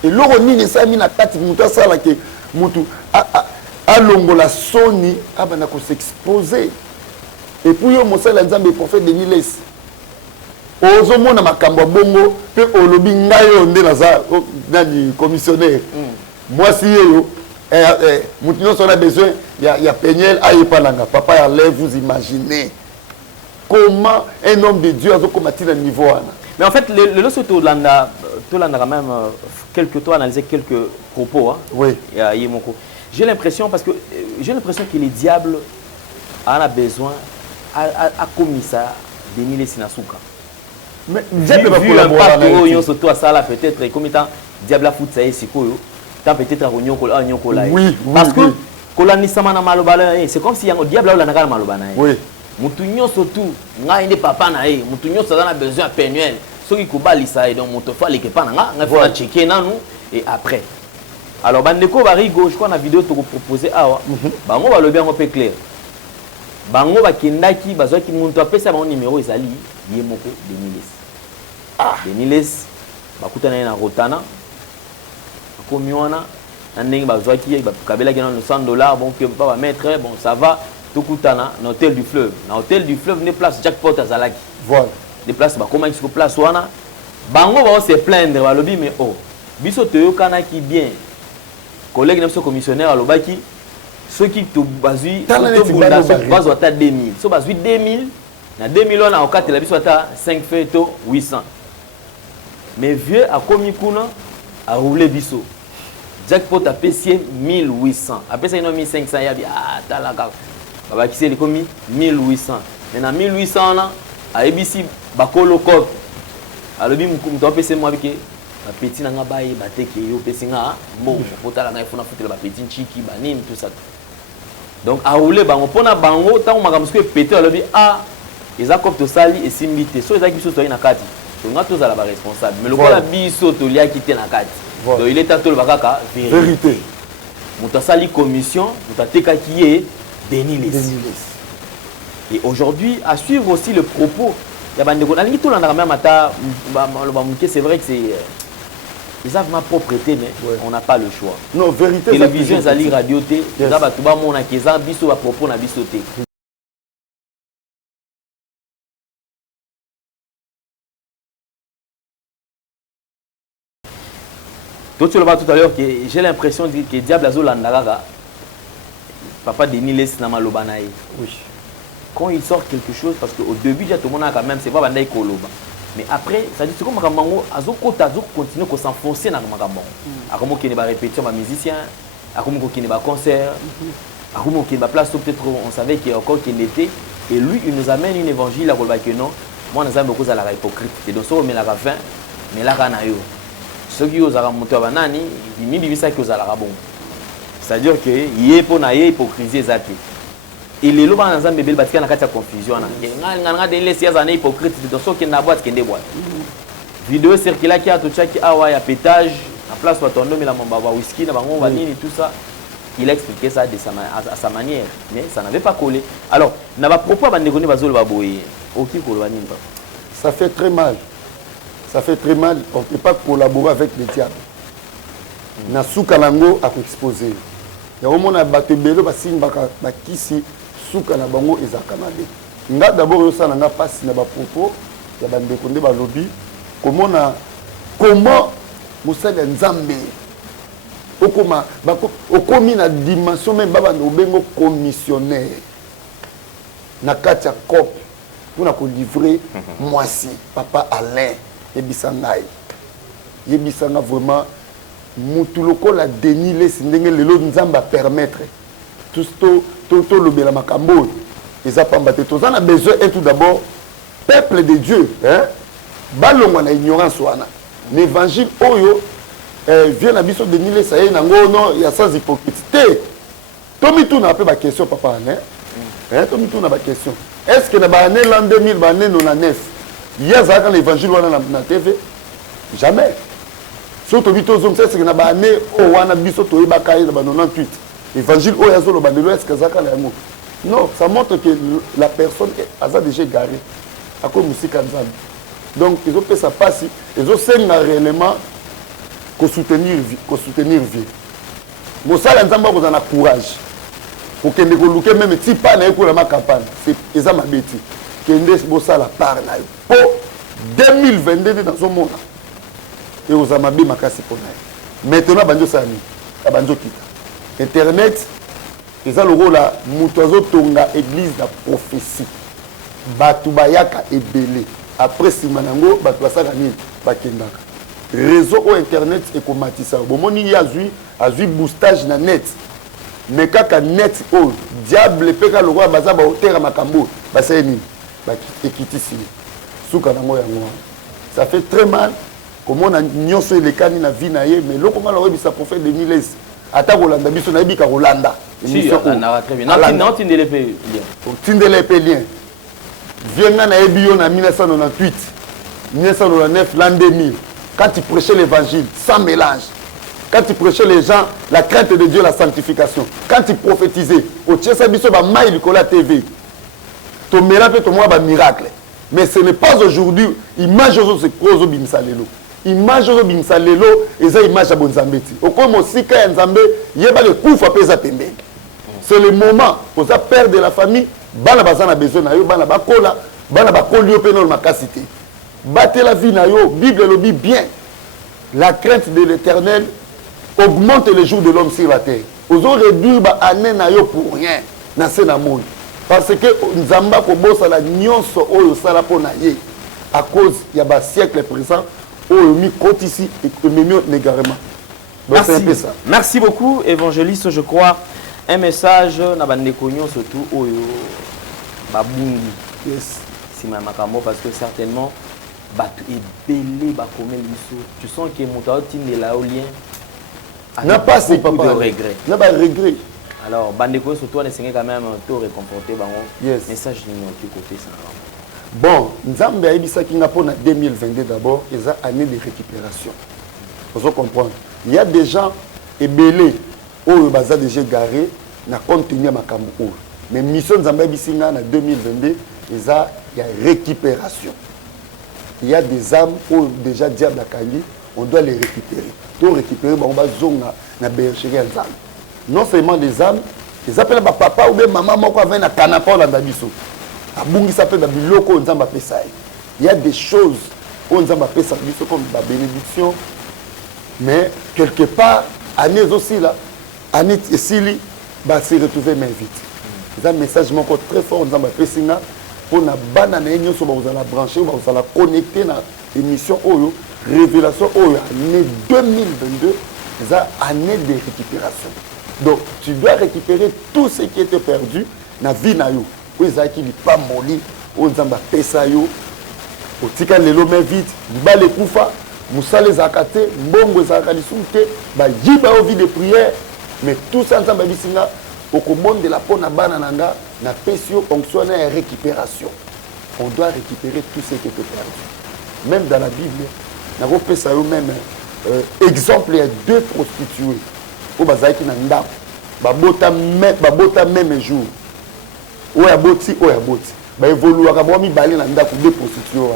Et loko nini sa mi na kati mutu asala ke mutu a longola soni abana ko s'exposer. Et puis yo mosala nzambe prophète de Nilesi. Ozo mona makambo bongo pe olobi ngayo nde naza nani commissionnaire. Moi si yo mutu no a besoin ya penyel ayepalanga papa ya lève vous imaginez comment un homme de Dieu a combattu le niveau wana. Mais en fait le surtout landa quand même quelques temps analyser quelques propos hein. Oui. J'ai l'impression parce que j'ai l'impression que les diables en a besoin à commissaire de Nilesi Nasuka. Mais diable va collaborer surtout à ça là peut-être comme étant diable a foutre ça ici koyo tant peut-être à nyoko là. Oui. Parce que kolani sama na malobala c'est comme si yango diable là na malobana. Oui. Mutu nyonso tout nga inde papa na ye mutu nyonso a besoin penuel ce qui kobalisa et donc moto fa l'équipe nanga nga fa checker nanu et après alors bandeko barigo je crois na vidéo to proposer awa bango balobi yango pe clair bango bakendaki bazwaki muntu apesa bango numéro ezali ye moko Deniles bakutana na Rotana komi wana na ndenge bazwaki bakabelaki na $100 bon que pas mettre bon ça va tout kutana na hôtel du fleuve ne place jackpot azalaki voilà des places ba comment sur place wana bango ba se plaindre ba lobi mais oh biso toyokana ki bien collègue notre commissionnaire alobaki ceux qui to bazui to bunda so bazo ata 2000 so bazui 2000 na 2000 on a okate la biso ata 5 fait to 800 mais vieux a komi kuna a roulé biso jackpot a payé 1800 après ça il a mis 500 ya bi ah talaka baba ki c'est komi 1800 mais na 1800 na a ebisi bakolo kop alobi mutu apese moi bike ba petit na nga baye bateke yo pesi nga bon potala nga ifuna futela ba petit chiki ba nini tout ça donc a roulé bango pona bango tango makamsuko pété alobi ah eza kop to sali et simbité so eza biso to ina kati to nga to za la ba responsable mais le kola biso to lia kité na kati donc il est tato le bakaka vérité mutu sali commission mutu ateka ki ye Deniles. Et aujourd'hui, à suivre aussi le propos, il y a des c'est vrai que c'est ils ont ma propreté, mais on n'a pas le choix. Non, vérité. Télévision, Zali, radio, T, ils ont à propos, on a bisoté. Tout à l'heure, j'ai l'impression que Diable Azo Landaraga, Papa Deniles Namalobanaï. Oui. Quand il sort quelque chose, parce qu'au début, tout le monde a quand même, c'est pas Bandai Koloba. Mais après, ça dit, c'est comme Magambo, Azoko Tazo continue à s'enfoncer dans Magambo. Akomo qui n'est pas répétition, ma musicien, Akomo qui n'est pas concert, Akomo qui n'est pas place, peut-être on savait qu'il y a encore qu'il était. Et lui, il nous amène une évangile à Golba que non. Moi, nous avons beaucoup de la hypocrite. Et donc, ça, on met la 20, mais là, on a eu. Ceux qui ont monté à Banani, ils disent ça qu'ils ont bon. C'est-à-dire que il est pour naïe hypocrisie zaki. Et les lois dans un bébé bâti na kati confusion na. Nganga de laisser ya zana hypocrite de so qui na boîte qui ndé boîte. Vidéo circula qui a tout ça qui awa ya pétage en place pour ton nom la mamba whisky na bango vanini tout ça. Il a expliqué ça de sa manière mais ça n'avait pas collé. Alors, na ba propos ba ndekoni bazolo ba boye. Oki kolwani ba. Ça fait très mal. Ça fait très mal, on ne peut pas collaborer avec les diables. Na souka nango a exposé. Il y a au moins un bateau bello qui souka na bango ezakanade. Nga d'abord yo ça n'a pas si na ba propos ya bande konde ba lobby comment Moussala Nzambe okoma okomi na dimension même baba no bengo commissionnaire na katia cop pour ko livrer moisi papa Alain yebisanga vraiment mutuloko la Deniles ndenge lelo Nzamba permettre tout le bela makambo eza pambate tozana besoin et tout d'abord peuple de Dieu hein balongwa na ignorance wana l'évangile oyo vient na biso Deniles ça y nango non ya sans hypocrisie tomi tout na pe ba question papa hein tomi tout na ba question est-ce que na ba année l'an 2000 ba année 99 il y a ça quand l'évangile wana na TV jamais surtout vite aux hommes c'est que na ba année o wana biso to yeba kai na ba 98 évangile o yazo lo bandelo est-ce que ça quand l'amour non ça montre que la personne a déjà garé à cause musique Nzambe donc ils ont fait ça passe ils ont senga réellement que soutenir vie Moussala Nzamba ko na courage pour que ndeko luke même si pas na ko la campagne c'est eza mabeti que ndes bosala par na po 2022 dans son monde et aux amabe makasi pona maintenant banjo sani banjo kita internet eza le rôle la mutozo tonga église la prophétie batu bayaka ebele après simanango batu basaka nini bakendaka réseau au internet ekomatisa bomoni azui boostage na net mais kaka net o diable peka le roi baza ba hauteur makambo basay nini ekitisi suka nango yango ça fait très mal comment on a nyonso elekani na vie na ye mais loko ngala webisa prophète Deniles ata kolanda biso na yebika kolanda si on a très bien non tindele pe lien tindele pe lien vienga na yebi yo na 1998 1999, l'an 2000, quand il prêchait l'évangile, sans mélange, quand il prêchait les gens, la crainte de Dieu, la sanctification, quand il prophétisait, au Tchèsabiso, il y a TV, ton miracle, ton miracle. Mais ce n'est pas aujourd'hui, image aux causes bimsalelo. Image aux bimsalelo, et ça image à bonzambeti. Au comme aussi, quand il y a le coup, c'est le moment où ça perd de la famille, bana bazana besoin na yo, bana bakola, bana bakoli yo penol makasité. Battez la vie na yo, Bible le dit bien. La crainte de l'Éternel augmente les jours de l'homme sur la terre. Vous aurez réduire ba année na yo pour rien na sena monde. Parce que Nzamba ko bossa la nyonso oyo sala pona ye à cause ya ba siècle présent oyo mi côté ici et memio négalement. Merci. Merci beaucoup évangéliste, je crois un message na bande konyo surtout oyo babungi. Yes. Si ma makambo parce que certainement batu ebele ba komel biso. Tu sens que moutao tinde la olien n'a pas de regret. N'a pas de regret. Alors, Bandeko, surtout, on essaie quand même un taux récomporté. Yes. Message de côté ça. Bon, Nzambe a dit ça qui n'a pas en 2022 d'abord, ils ont année de récupération. Vous comprenez? Il y a des gens ébélés, où ils ont déjà garé, n'a continué à Makambo. Mais mission Nzambe a dit ça en 2022, ils ont récupération. Il y a des âmes où déjà diable a caillé, on doit les récupérer. Pour récupérer, on va zonga na bergerie Nzambe. Non seulement des âmes, ils appellent papa ou bien maman qui avait un canapé dans la biso. Abungi s'appelle Biloko Nzamba Pesai. Il y a des choses où Nzamba Pesai comme la bénédiction, mais quelque part, année aussi là, année ici, va se retrouver mais vite. C'est un message très fort Nzamba Pesai pour na banane ño so ba vous la brancher, vous la connecter na émission Oyo, révélation Oyo, année 2022, c'est année de récupération. Donc, tu dois récupérer tout ce qui était perdu dans la vie. Où ils ont pas molli, où ils ont fait ça, où ils ont fait vite, ils ont fait ça, Moussa les a katé, Mbongo les a kalisouté, ils ont vie de prière, mais tout ça, ils ont fait ça, au monde de la peau, na pesio, fonction et récupération. On doit récupérer tout ce qui était perdu. Même dans la Bible, on a fait ça même. Exemple, il y a 2 prostituées. Au bazaki na ndako babota même jour oya boti ba évoluer ka bomi balé na ndako de prostitution.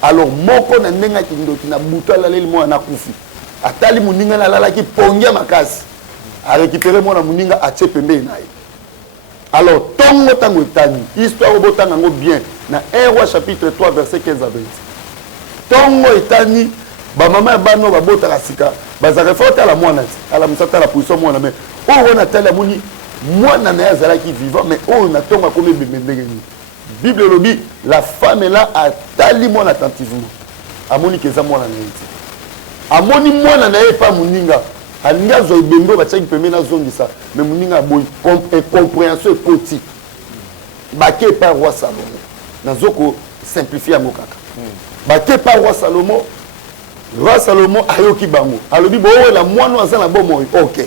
Alors moko na ndenga kindoki na buto la leli mo na kufi atali muninga na lala ki pongia makasi a récupérer mo na muninga a pembe na ye. Alors tango etani histoire obotanga ngo bien na 1 Roi chapitre 3 verset 15 à 20. Tango etani ba mama ba no ba bota kasika bazaka fota la mwana ala musata la position mwana mais on a tellement moni mwana na yazala qui vivant mais on a tonga comme bemendengeni. Bible le dit la femme est là à tali mwana attentivement amoni keza mwana na yiti amoni mwana na ye pa muninga alinga zo ibendo ba tsaki pembe na zongisa mais muninga boy compréhension petit baké par roi Salomon nazoko simplifier mokaka baké par roi Salomon. Roi Salomon ayoki bango alobi bo la mwana aza na bomo OK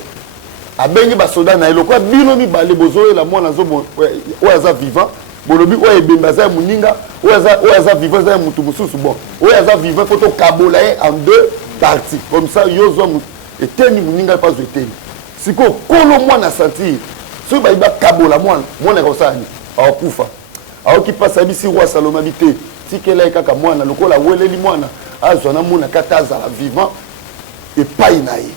abengi ba soda na eloko bino mi balé bozo la mwana zo o aza vivant bolobi o ebemba za muninga o aza vivant za mutu mususu bon o aza vivant faut to kabola en 2 parties comme ça yozo eteni muninga pas eteni siko kolo mwana sentir so ba kabola mwana ko sani akufa aoki pasa bisi roi Salomon habité tikela kaka mwana lokola weleli mwana azwana mona kataza la vivant et pas inaï.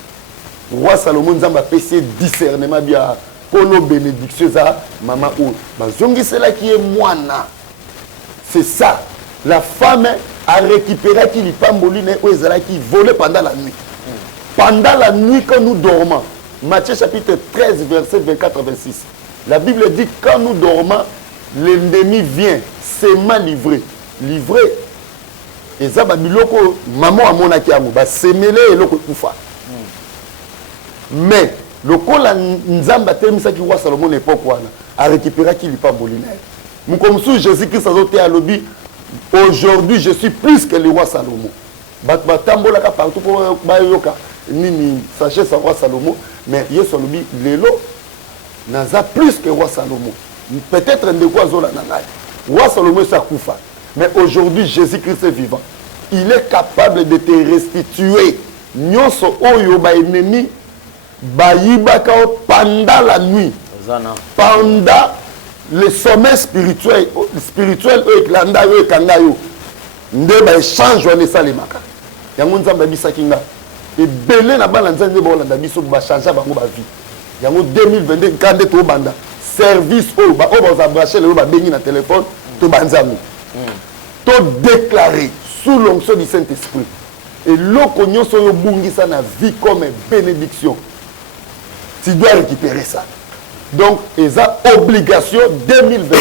Roi Salomon Nzamba pesi discernement bien kono bénédiction za maman ou bazongi c'est là qui est moina. C'est ça. La femme a récupéré qui lui pamboline ou ezala qui volait pendant la nuit. Pendant la nuit quand nous dormons. Matthieu chapitre 13 verset 24 à 26. La Bible dit quand nous dormons l'ennemi vient s'aimer livré. Et ça, biloko maman amonaki yango ba semele eloko kufa. Mais le kola Nzamba temisaki roi Salomon l'époque wana a récupéré qui lui pas bolina. Mukomsu Jésus-Christ azote à lobby aujourd'hui je suis plus que le roi Salomon. Batambola ka partout pour bayoka nini sachez ça roi Salomon mais yeso lobby lelo naza plus que roi Salomon. Peut-être ndeko azola na ngai. Roi Salomon sa kufa. Mais aujourd'hui, Jésus-Christ est vivant. il est capable de te restituer. Nyonso oyo ba ennemi bayibaka pendant la nuit, pendant le sommet spirituel eklanda yo ekanga yo nde ba échange wana esalemaka yango nzambe abisaki nga ebele na bana nzambe baolanda biso bachange bango bavie yango 2022 nkande tobanda service oyo baza branché lelo babengi na téléphone to banzango to déclarer sous l'onction du Saint-Esprit et loko nyonso oyo bungisa na vie comme bénédiction, tu dois récupérer ça. Donc eza obligation 2022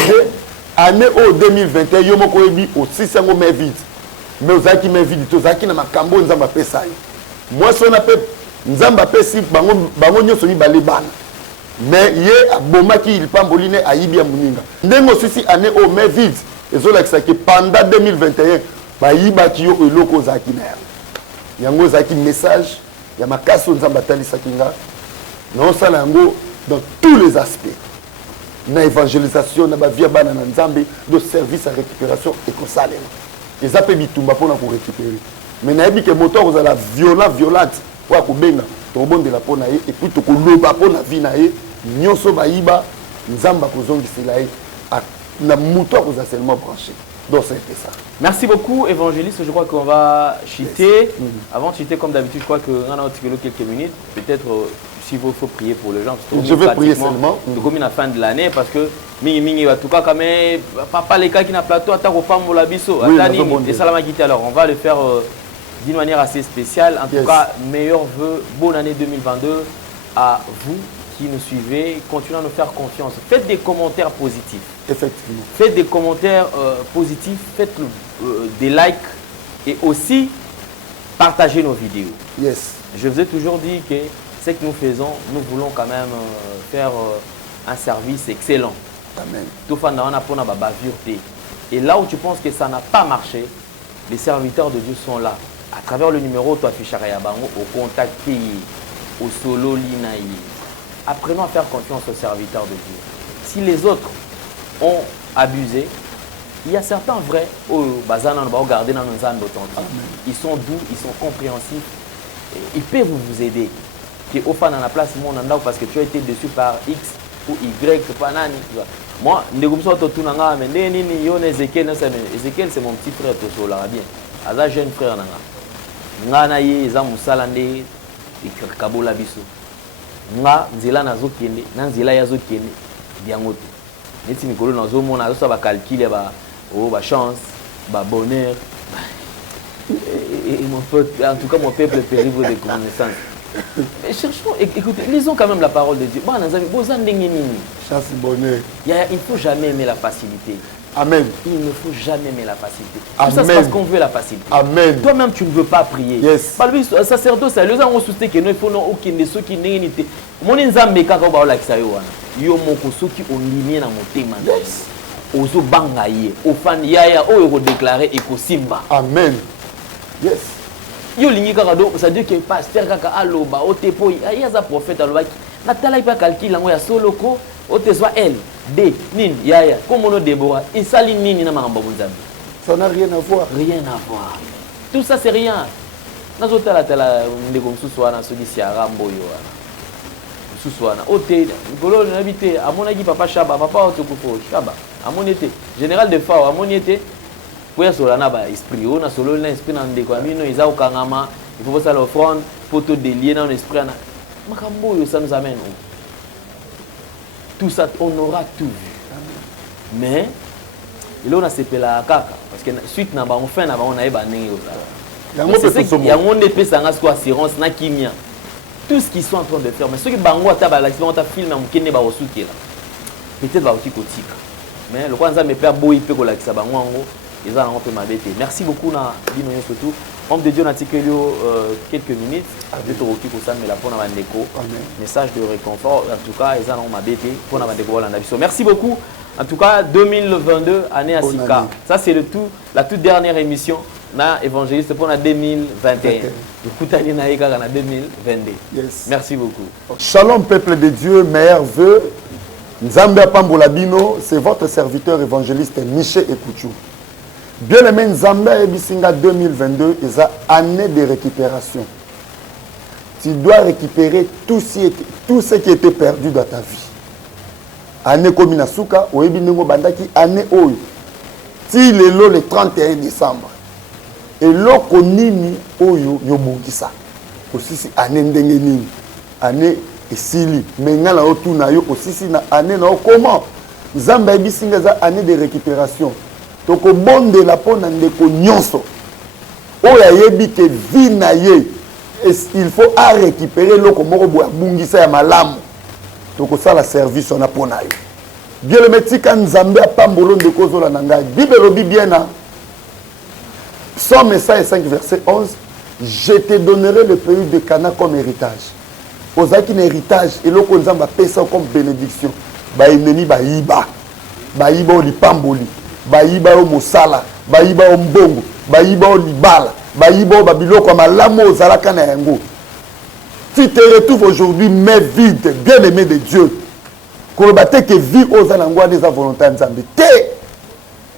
année au 2021 yo moko yebi aussi sango mais vite mais ozaki mais vite tozaki na makambo nzamba pesa yo moi so na pe nzamba pesi bango nyonso mi balebana mais ye abomaki il pamboline ayibi ya muninga ndengo sisi année au mais vite ezolakisa que pendant 2021 bayibaki yo eloko ozaki na yango ozaki message ya makasi nzamba talisaki nga na osala yango dans tous les aspects. Na évangélisation, na vie bana na nzambe, de service à récupération et consalem. Et ça peut bitumba pour récupérer. Mais na que moteur vous la violente pour akubenga, to bon de la pona et puis to ko loba pona vie na ye, nyonso bayiba nzamba ko zongisela ye na moteur vous a seulement branché. Donc c'est ça. Merci beaucoup évangéliste, je crois qu'on va chuter. Avant de chuter comme d'habitude, je crois qu'on a quelques minutes, peut-être s'il faut prier pour les gens. Je vais prier seulement. Comme à la fin de l'année, parce que en tout cas, quand même, pas les cas qui n'ont plateau, attaque aux femmes au labisso. Alors, on va le faire d'une manière assez spéciale. En tout cas, meilleurs vœux, bonne année 2022 à vous qui nous suivez. Continuez à nous faire confiance. Faites des commentaires positifs. Effectivement. Faites des commentaires positifs, faites des likes et aussi partagez nos vidéos. Yes. Je vous ai toujours dit que ce que nous faisons, nous voulons quand même faire un service excellent. Amen. Tout fan on a pour la bavure. Et là où tu penses que ça n'a pas marché, les serviteurs de Dieu sont là. À travers le numéro, tu affiches à Bango, au contact pays, au solo linaï. Apprenons à faire confiance aux serviteurs de Dieu. Si les autres ont abusé, il y a certains vrais ils sont doux, ils sont compréhensifs, ils peuvent vous aider. Au fan à la place parce que tu as été dessus par X ou Y, pas nani. Moi, Ezekiel, c'est mon petit frère, bien. Aza jeune frère nanga. Ye eza musalande ikabola biso. Nga nzela nazokende, na nzela yazokende biango te. Neti mikolo nazomona azo ba calcul ba chance, ba bonheur. Et mon peuple, en tout cas mon peuple périve de connaissances. Mais cherchons, écoutez, lisons quand même la parole de Dieu. Chance et bonheur. Il ne faut jamais aimer la facilité. Amen. Il ne faut jamais aimer la facilité. Amen. Tout ça, c'est parce qu'on veut la facilité. Amen. Toi-même, tu ne veux pas prier. Yes. Le sacerdoce, les gens ont soutenu que nous, il faut aucun ceux qui n'ont pas. Mon nzambe kaka ba la kisayo wana. Yo moko soki onlimie na motema. Yes. Ozo banga ye. Ofan yaya oyo ko déclarer ekosimba. Amen. Yes. Yo lingi kaka do, ça dit que pasteur kaka aloba otepo ya za prophète alobaki. Natala ipa calcul ngo ya soloko otezwa L D nini yaya comme on Déborah isali nini na mangamba bunzambe. Ça n'a rien à voir. Rien à voir. Tout ça c'est rien. Nazotala tala ndeko msusu wana soki si arambo yo wana. Msusu wana ote ngolo nabité amonaki papa Shaba papa otokufo Shaba amonete général de Fao amonete pour cela na ba esprit on a solo l'esprit na ndeko amino eza okangama il faut ça l'offrande pour te délier dans l'esprit na makambo yo ça nous amène où? Tout ça on aura tout vu. Mais il on a sepela kaka parce que suite na ba on fin na ba on a eba ndenge yo ça. Ya monde pe sanga soit assurance na kimia. Tout ce qu'ils sont en train de faire mais ceux qui bango ata ba l'accident ta film na mukene ba osukela. Peut-être ba otikotika. Mais le kwanza me père boy pe ko la kisa bango ngo. Merci beaucoup, surtout. Homme de Dieu, quelques minutes. Message de réconfort. En tout cas, ils ont merci beaucoup. En tout cas, 2022, année à Sika. Ça, c'est la toute dernière émission. Na évangéliste pour la 2021. Yes. Merci beaucoup. Shalom, peuple de Dieu, meilleurs vœux. Nzambe Pambolabino, c'est votre serviteur évangéliste Miché Ekouchou. Bien aimé Nzamba et Bisinga 2022, c'est une année de récupération. Tu dois récupérer tout ce qui était perdu dans ta vie. Année comme Inasuka, ou Ebinengo Bandaki, année Oyo. Si le 31 décembre. Et loko nini Oyo Yobungisa. Aussi si année ndenge nini. Année esili. Mais nga na otuna yo aussi si na année na comment. Nzamba Bisinga za année de récupération. Toko bonde la pona ndeko nyonso. Oya yebi ke vie na ye. Il faut à récupérer l'eau comme on bungisa ya malamu. Donc ça la service on a pour naï. Bien le métier quand Nzambe a pambolo de kozola nanga. Bible robi bien na. Psaume 5 verset 11. Je te donnerai le pays de Cana comme héritage. Ozaki un héritage et l'eau qu'on Nzamba paie ça comme bénédiction. Ba enemi ba iba. Ba iba o lipamboli. Ba iba o mosala. Ba iba o mbongo. Ba iba o libala. Baïbo Babilo comme l'amour Zalaka na yango. Tu te retrouves aujourd'hui mais vide, bien aimé de Dieu. Kolobate que vie aux anangwa des volontés Nzambe.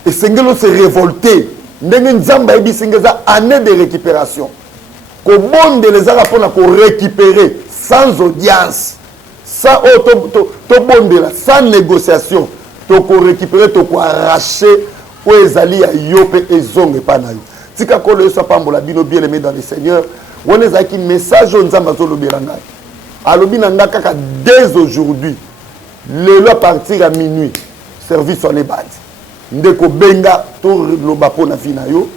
Et Sengelo se révolter. Ndenge Nzamba ebi Sengeza année de récupération. Ko bonde les ara pona ko récupérer sans audience. Sans to bonde là, sans négociation. To ko récupérer, to ko arracher ou ezali ya yope ezonge panayo. Si ka kolo so pambola bino bien aimé dans le Seigneur, on est avec un message Nzamba zo lobelanga. Alobi nanga kaka dès aujourd'hui. Le loi partir à minuit. Service on est bad. Ndeko benga to lobapo na vina yo,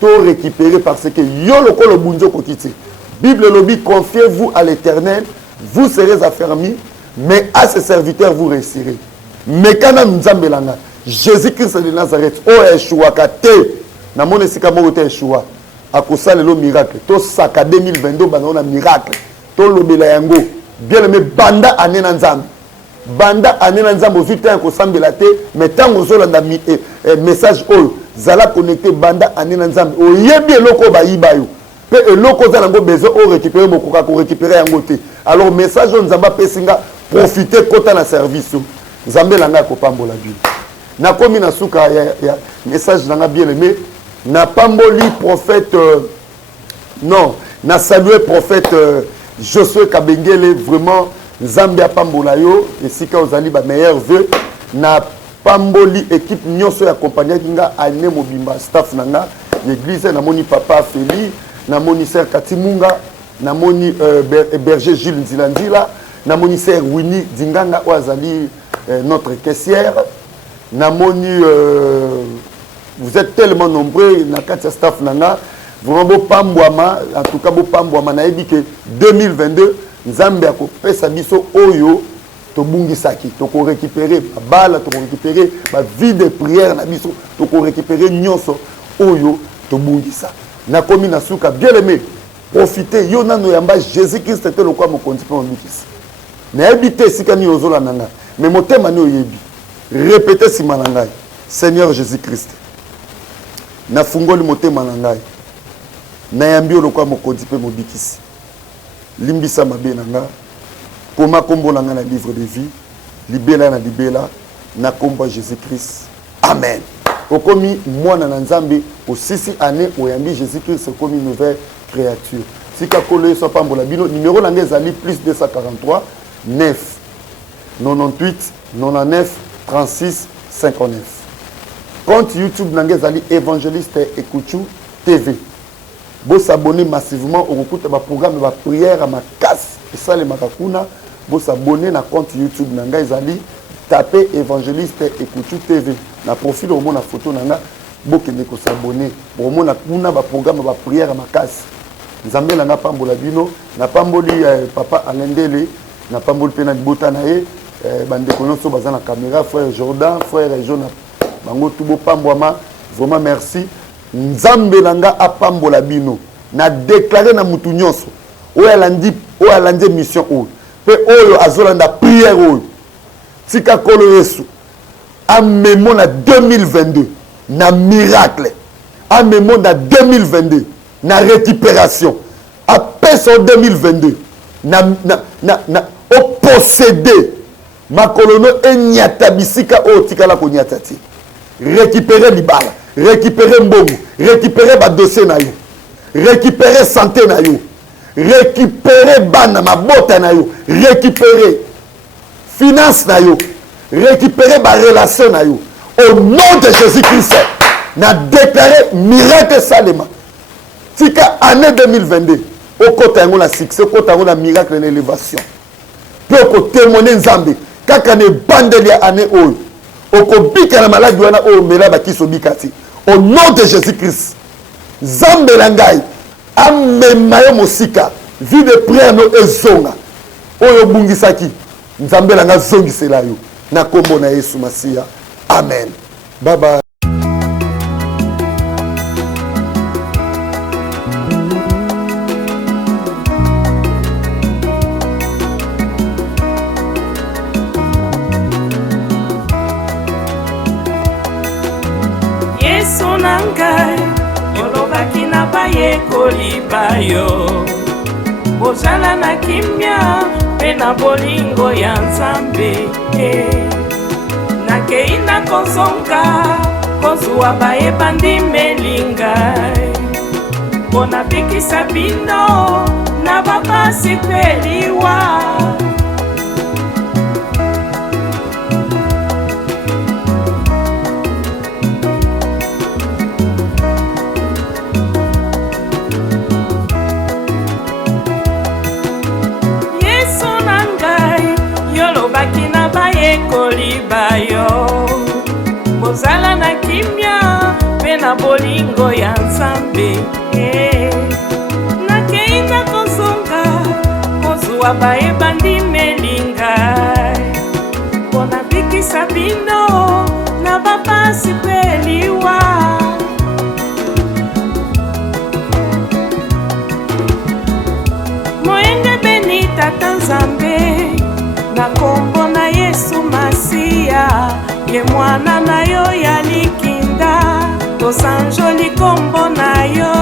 to récupérer parce que yo le kolo bunjo kokiti. Bible lobi confiez-vous à l'Éternel, vous serez affermis, mais à ses serviteurs vous réussirez. Mais quand Nzambe langa, Jésus-Christ de Nazareth, o Yeshua kate na mon esika moko te Yeshua akosala le miracle to saka 2022 bana na miracle to lobela yango bien aimé banda année na Nzambe banda année na Nzambe ozuta ko sambela te mais tango zolanda message oyo zala connecté banda année na Nzambe oyebi eloko ba yiba yo pe eloko za nango besoin o récupérer mokoka ko récupérer yango te alors message on Nzamba pesinga profiter kota na service Nzambe langa ko pambola bi na komi na suka ya message nanga bien aimé na pamboli prophète non na salué prophète Josué Kabengele vraiment Nzambe a pambola yo et si ka ozali ba meilleur vœu na pamboli équipe nyonso ya compagnie kinga ane mobimba staff nanga l'église na moni papa Feli na moni sœur Katimunga na moni berger Gilles Nzilandila na moni sœur Winnie Dinganga oazali notre caissière na moni vous êtes tellement nombreux na katia staff nanga vraiment beau pambwama en tout cas beau pambwama na yebi que 2022 Nzambe akopesa biso oyo to bungisaki to ko récupérer bala to ko récupérer ba vie de prière na biso to ko récupérer nyonso oyo to bungisa na komi na suka bien aimé profiter yo nano yamba Jésus-Christ était le quoi mo kondipe on bikisi na habiter sikani ozola nanga mais motema ni oyebi répétez si manangai Seigneur Jésus-Christ na fungoli motema na ngai na yambi olokwa mokodi pe mobikisi limbisa mabe na nga koma kombo na nga na livre de vie libela na libela na kombo Jésus-Christ amen okomi mwana na Nzambe osisi année oyambi Jésus-Christ okomi nouvelle créature sika kolo so pambola bino numéro na nga ezali plus 243 9 98 99 36 59 compte YouTube Nangezali évangéliste Ekuchu TV. Vous s'abonnez massivement au recours de ma programme de prière à ma casse et ça les makakuna. Vous s'abonnez na compte YouTube Nangezali tapez évangéliste Ekuchu TV. Na profil au monde na photo nanga bokende ko s'abonner. Au monde na kuna ba programme de prière à ma casse. Nzambe nanga pambola bino na pamboli papa Alendele na pamboli pena bota na ye bande konoso bazana caméra frère Jordan frère Jonathan bango tubo pambwama vraiment merci Nzambe langa apambola bino na déclarer na mutu nyonso oyo alandi mission oyo pe oyo azolanda prière oyo tika kolo Yesu amemo na 2022 na miracle amemo na 2022 na récupération apès en 2022 na posséder makolono enyata bisika o tikala ko nyatati récupérer libala récupérer mbongo, récupérer ba dossier na yo, récupérer santé na yo, récupérer bana mabota na yo, récupérer finance na yo, récupérer ba relation na yo. Au nom de Jésus-Christ, n'a déclaré miracle salema. Tika année 2022, au côté de la succès, au côté de la miracle et l'élévation. Puis au témoigner Nzambe, quand on est bandé année au côté de la maladie, au nom de Jésus-Christ, Nzambe Langai, Amemayo Mosika, vie de prière no ezonga, oyo bungisaki, Nzambe Langa zongi selayo, na kombo na Yesu Masia. Amen. Bye bye. Yesu nangai, olobaki na baye kolibayo. Bozala na kimia, pe na bolingo ya Nzambe. Nakei na kozonga, kozwa baye bandi melingai. Bona bikisa bino, na babasi peliwa. Kolibayo, bozala na kimia, pe na bolingo ya Nzambe. Nakei na kozonga, kozwa baye bandi melingai. Bona bikisa bino, na babasi peliwa. Moyenge beni tata Nzambe, na kombo na Yesu Masia, ye mwana na yo ya likinda, tosanjoli kombo na yo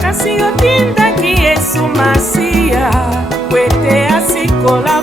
kasi otindaki Yesu Masia, kwete asikola